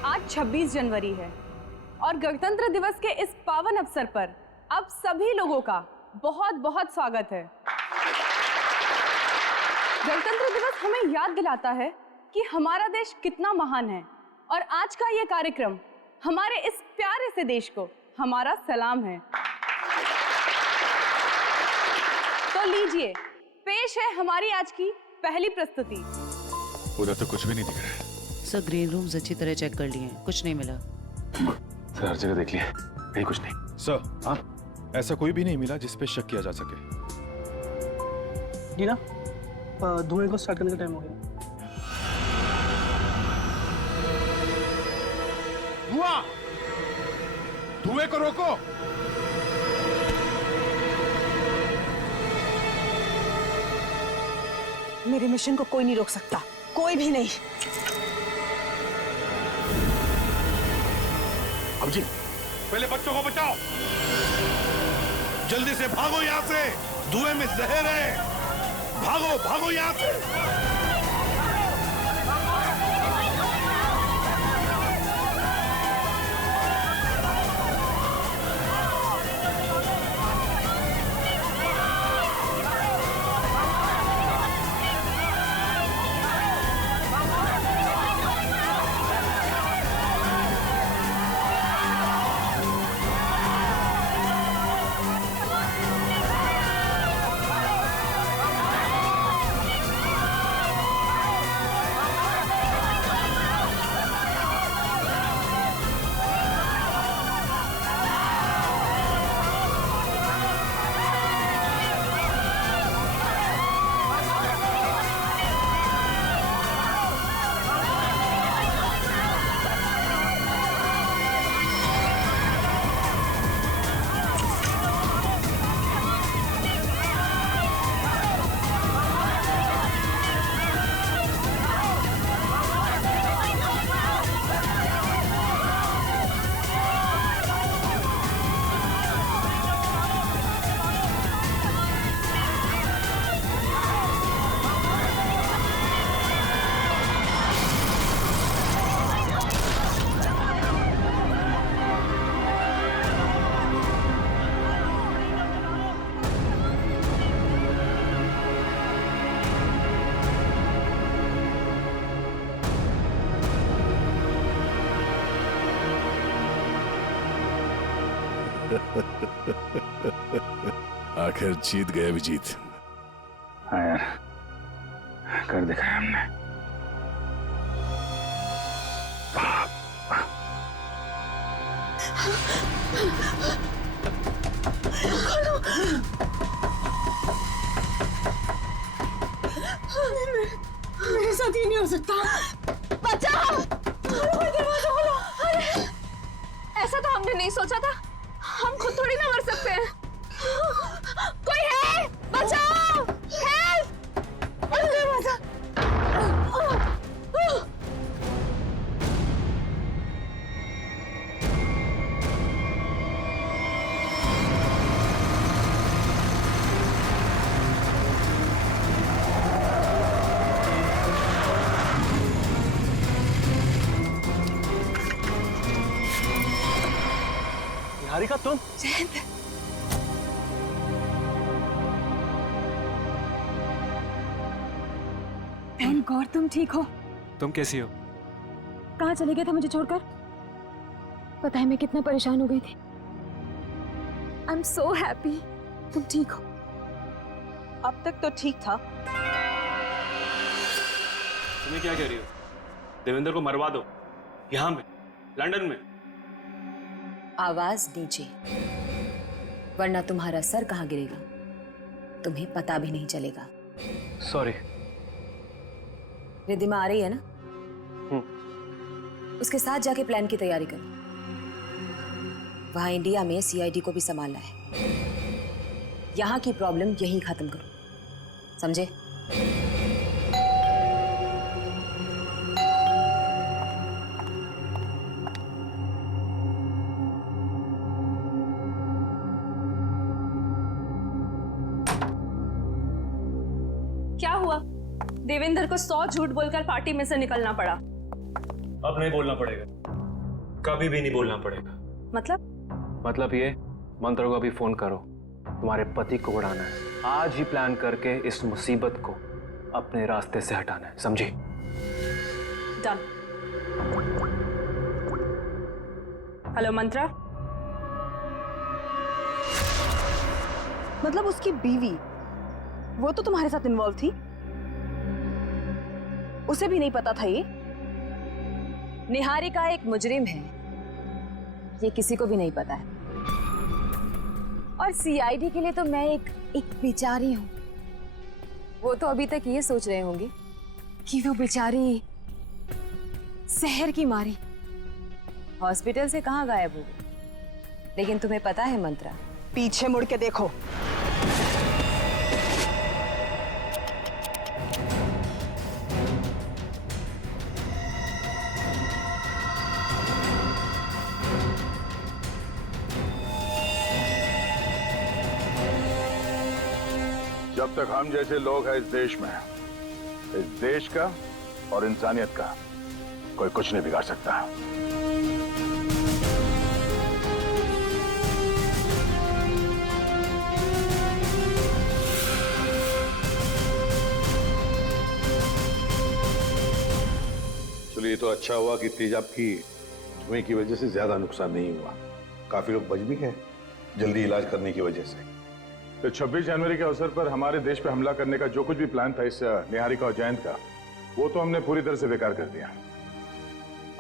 आज 26 जनवरी है और गणतंत्र दिवस के इस पावन अवसर पर आप सभी लोगों का बहुत बहुत स्वागत है। गणतंत्र दिवस हमें याद दिलाता है कि हमारा देश कितना महान है और आज का ये कार्यक्रम हमारे इस प्यारे से देश को हमारा सलाम है। तो लीजिए, पेश है हमारी आज की पहली प्रस्तुति। उधर तो कुछ भी नहीं दिख रहा है। सर ग्रीन रूम्स अच्छी तरह चेक कर लिए हैं, कुछ नहीं मिला। सर हर जगह देख लिया, कहीं कुछ नहीं। सर हाँ, ऐसा कोई भी नहीं मिला जिस पे शक किया जा सके। जी ना, धुएं को स्टार्ट करने का टाइम हो गया। धुआं, धुएं को रोको। मेरे मिशन को कोई नहीं रोक सकता, कोई भी नहीं। अभिजीत, पहले बच्चों को बचाओ, जल्दी से भागो यहाँ से, धुएं में जहर है, भागो भागो यहाँ से। आखिर जीत गए अभिजीत। हाँ यार, कर दिखाया हमने। मेरे साथ ये नहीं हो सकता। बचाओ! दरवाजा खोलो! अरे, ऐसा तो हमने नहीं सोचा था। हम खुद थोड़ी ना मर सकते हैं। कोई है? बचाओ! हेल्प! दरवाजा! निहारिका तुम? जयंत, थैंक गॉड तुम ठीक हो। तुम कैसी हो? कहाँ चले गए थे मुझे छोड़कर? पता है मैं कितना परेशान हो गई थी। आई एम सो हैप्पी तुम ठीक हो। अब तक तो ठीक था। तुम्हें क्या कह रही हो? देवेंद्र को मरवा दो, यहाँ में, लंदन में। आवाज दीजिए, वरना तुम्हारा सर कहाँ गिरेगा तुम्हें पता भी नहीं चलेगा। सॉरी। रिद्धिमा आ रही है ना? उसके साथ जाके प्लान की तैयारी करो। वहां इंडिया में सीआईडी को भी संभालना है। यहां की प्रॉब्लम यहीं खत्म करो, समझे? क्या हुआ? देवेंद्र को 100 झूठ बोलकर पार्टी में से निकलना पड़ा। अब नहीं बोलना पड़ेगा, कभी भी नहीं बोलना पड़ेगा। मतलब ये, मंत्र को अभी फोन करो, तुम्हारे पति को उड़ाना है। आज ही प्लान करके इस मुसीबत को अपने रास्ते से हटाना है, समझी? डन। हेलो मंत्रा। मतलब उसकी बीवी, वो तो तुम्हारे साथ इन्वॉल्व थी? उसे भी नहीं पता था ये? निहारिका एक मुजरिम है, ये किसी को भी नहीं पता है। और सीआईडी के लिए तो मैं एक बेचारी हूं। वो तो अभी तक ये सोच रहे होंगे कि वो बेचारी शहर की मारी हॉस्पिटल से कहां गायब हो गई। लेकिन तुम्हें पता है मंत्रा, पीछे मुड़ के देखो। जब तक हम जैसे लोग हैं इस देश में, इस देश का और इंसानियत का कोई कुछ नहीं बिगाड़ सकता। चलिए, ये तो अच्छा हुआ कि तेजाब की धुएं की वजह से ज्यादा नुकसान नहीं हुआ। काफी लोग बच भी गए जल्दी इलाज करने की वजह से। तो 26 जनवरी के अवसर पर हमारे देश पे हमला करने का जो कुछ भी प्लान था इस निहारिका और जयंत का, वो तो हमने पूरी तरह से बेकार कर दिया।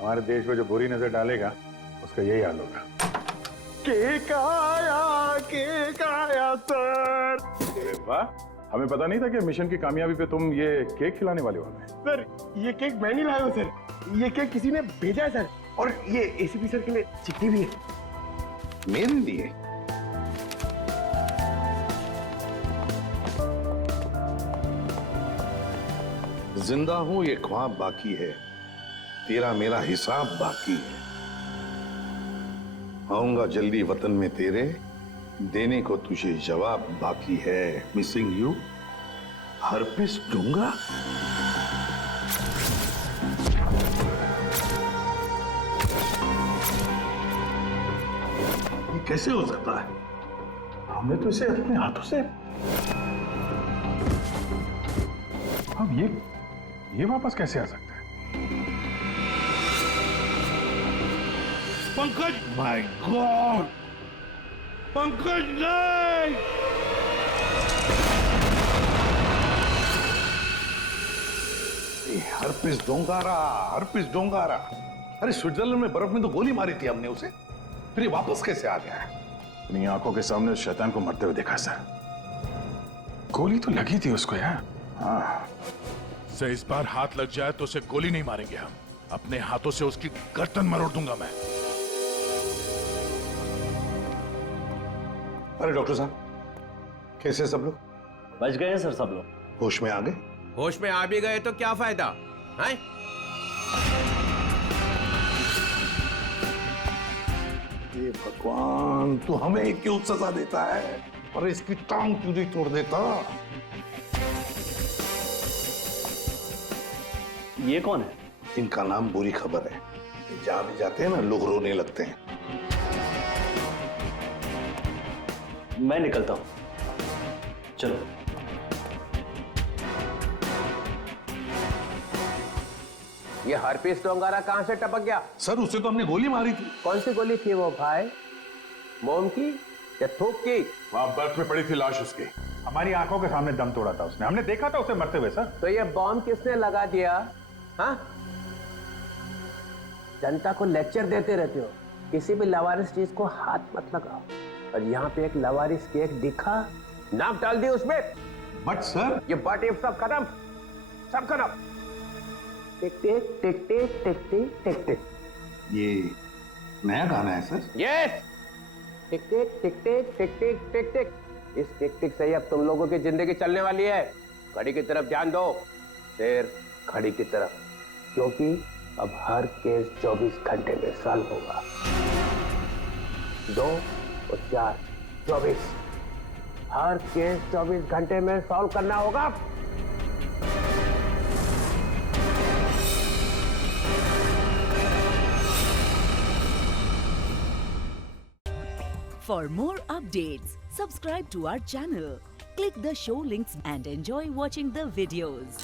हमारे देश पे जो बुरी नजर डालेगा उसका यही हाल होगा। केक आया सर। अरे वाह, हमें पता नहीं था कि मिशन की कामयाबी पे तुम ये केक खिलाने वाले हो। सर, ये केक मैं नहीं लाया हूं सर, ये केक किसी ने भेजा है सर। और ये एसीपी सर के लिए चिट्ठी भी है। मेरे लिए? जिंदा हूं ये ख्वाब बाकी है, तेरा मेरा हिसाब बाकी है। आऊंगा जल्दी वतन में तेरे, देने को तुझे जवाब बाकी है। मिसिंग यू, हर्पिस दूंगा। ये कैसे हो सकता है? हमने तो इसे अपने हाथों से। अब ये वापस कैसे आ सकता है? पंकज, माय गॉड, पंकज नहीं। हरपिस डोंगारा। अरे स्विट्जरलैंड में बर्फ में तो गोली मारी थी हमने उसे, फिर ये वापस कैसे आ गया है? अपनी आंखों के सामने उस शैतान को मरते हुए देखा सर। गोली तो लगी थी उसको यार। हाँ से इस बार हाथ लग जाए तो उसे गोली नहीं मारेंगे हम, अपने हाथों से उसकी गर्दन मरोड़ दूंगा मैं। अरे डॉक्टर साहब कैसे सब लोग? बच गए हैं सर सब लोग। होश में आ गए? होश में आ भी गए तो क्या फायदा है? ये भगवान, तू हमें क्यों सजा देता है? और इसकी टांग क्यों नहीं तोड़ देता? ये कौन है? इनका नाम बुरी खबर है। जहां भी जाते हैं ना लोग रोने लगते हैं। मैं निकलता हूं, चलो। ये हरपिस डोंगारा कहां से टपक गया? सर उसे तो हमने गोली मारी थी। कौन सी गोली थी वो भाई? मोम की या थूक की? वहां बर्फ में पड़ी थी लाश उसकी, हमारी आंखों के सामने दम तोड़ा था उसने, हमने देखा था उसे मरते हुए सर। तो ये बॉम्ब किसने लगा दिया? हाँ, जनता को लेक्चर देते रहते हो, किसी भी लवारिस चीज को हाथ मत लगाओ। और यहाँ पे एक लवारिस केक दिखा, नाम डाल दी उसमें। बट सर ये बट इफ सब खत्म, सब खत्म। टिक टिक टिक टिक टिक टिक टिक टिक। ये नया गाना है सर? यस, टिक टिक टिक टिक टिक टिक टिक टिक। इस टिक टिक से ही अब तुम लोगों की जिंदगी चलने वाली है। घड़ी की तरफ ध्यान दो, फिर घड़ी की तरफ, क्योंकि अब हर केस 24 घंटे में सॉल्व होगा। 2 और 4 24, हर केस 24 घंटे में सॉल्व करना होगा। For more updates, subscribe to our channel, click the show links and enjoy watching the videos.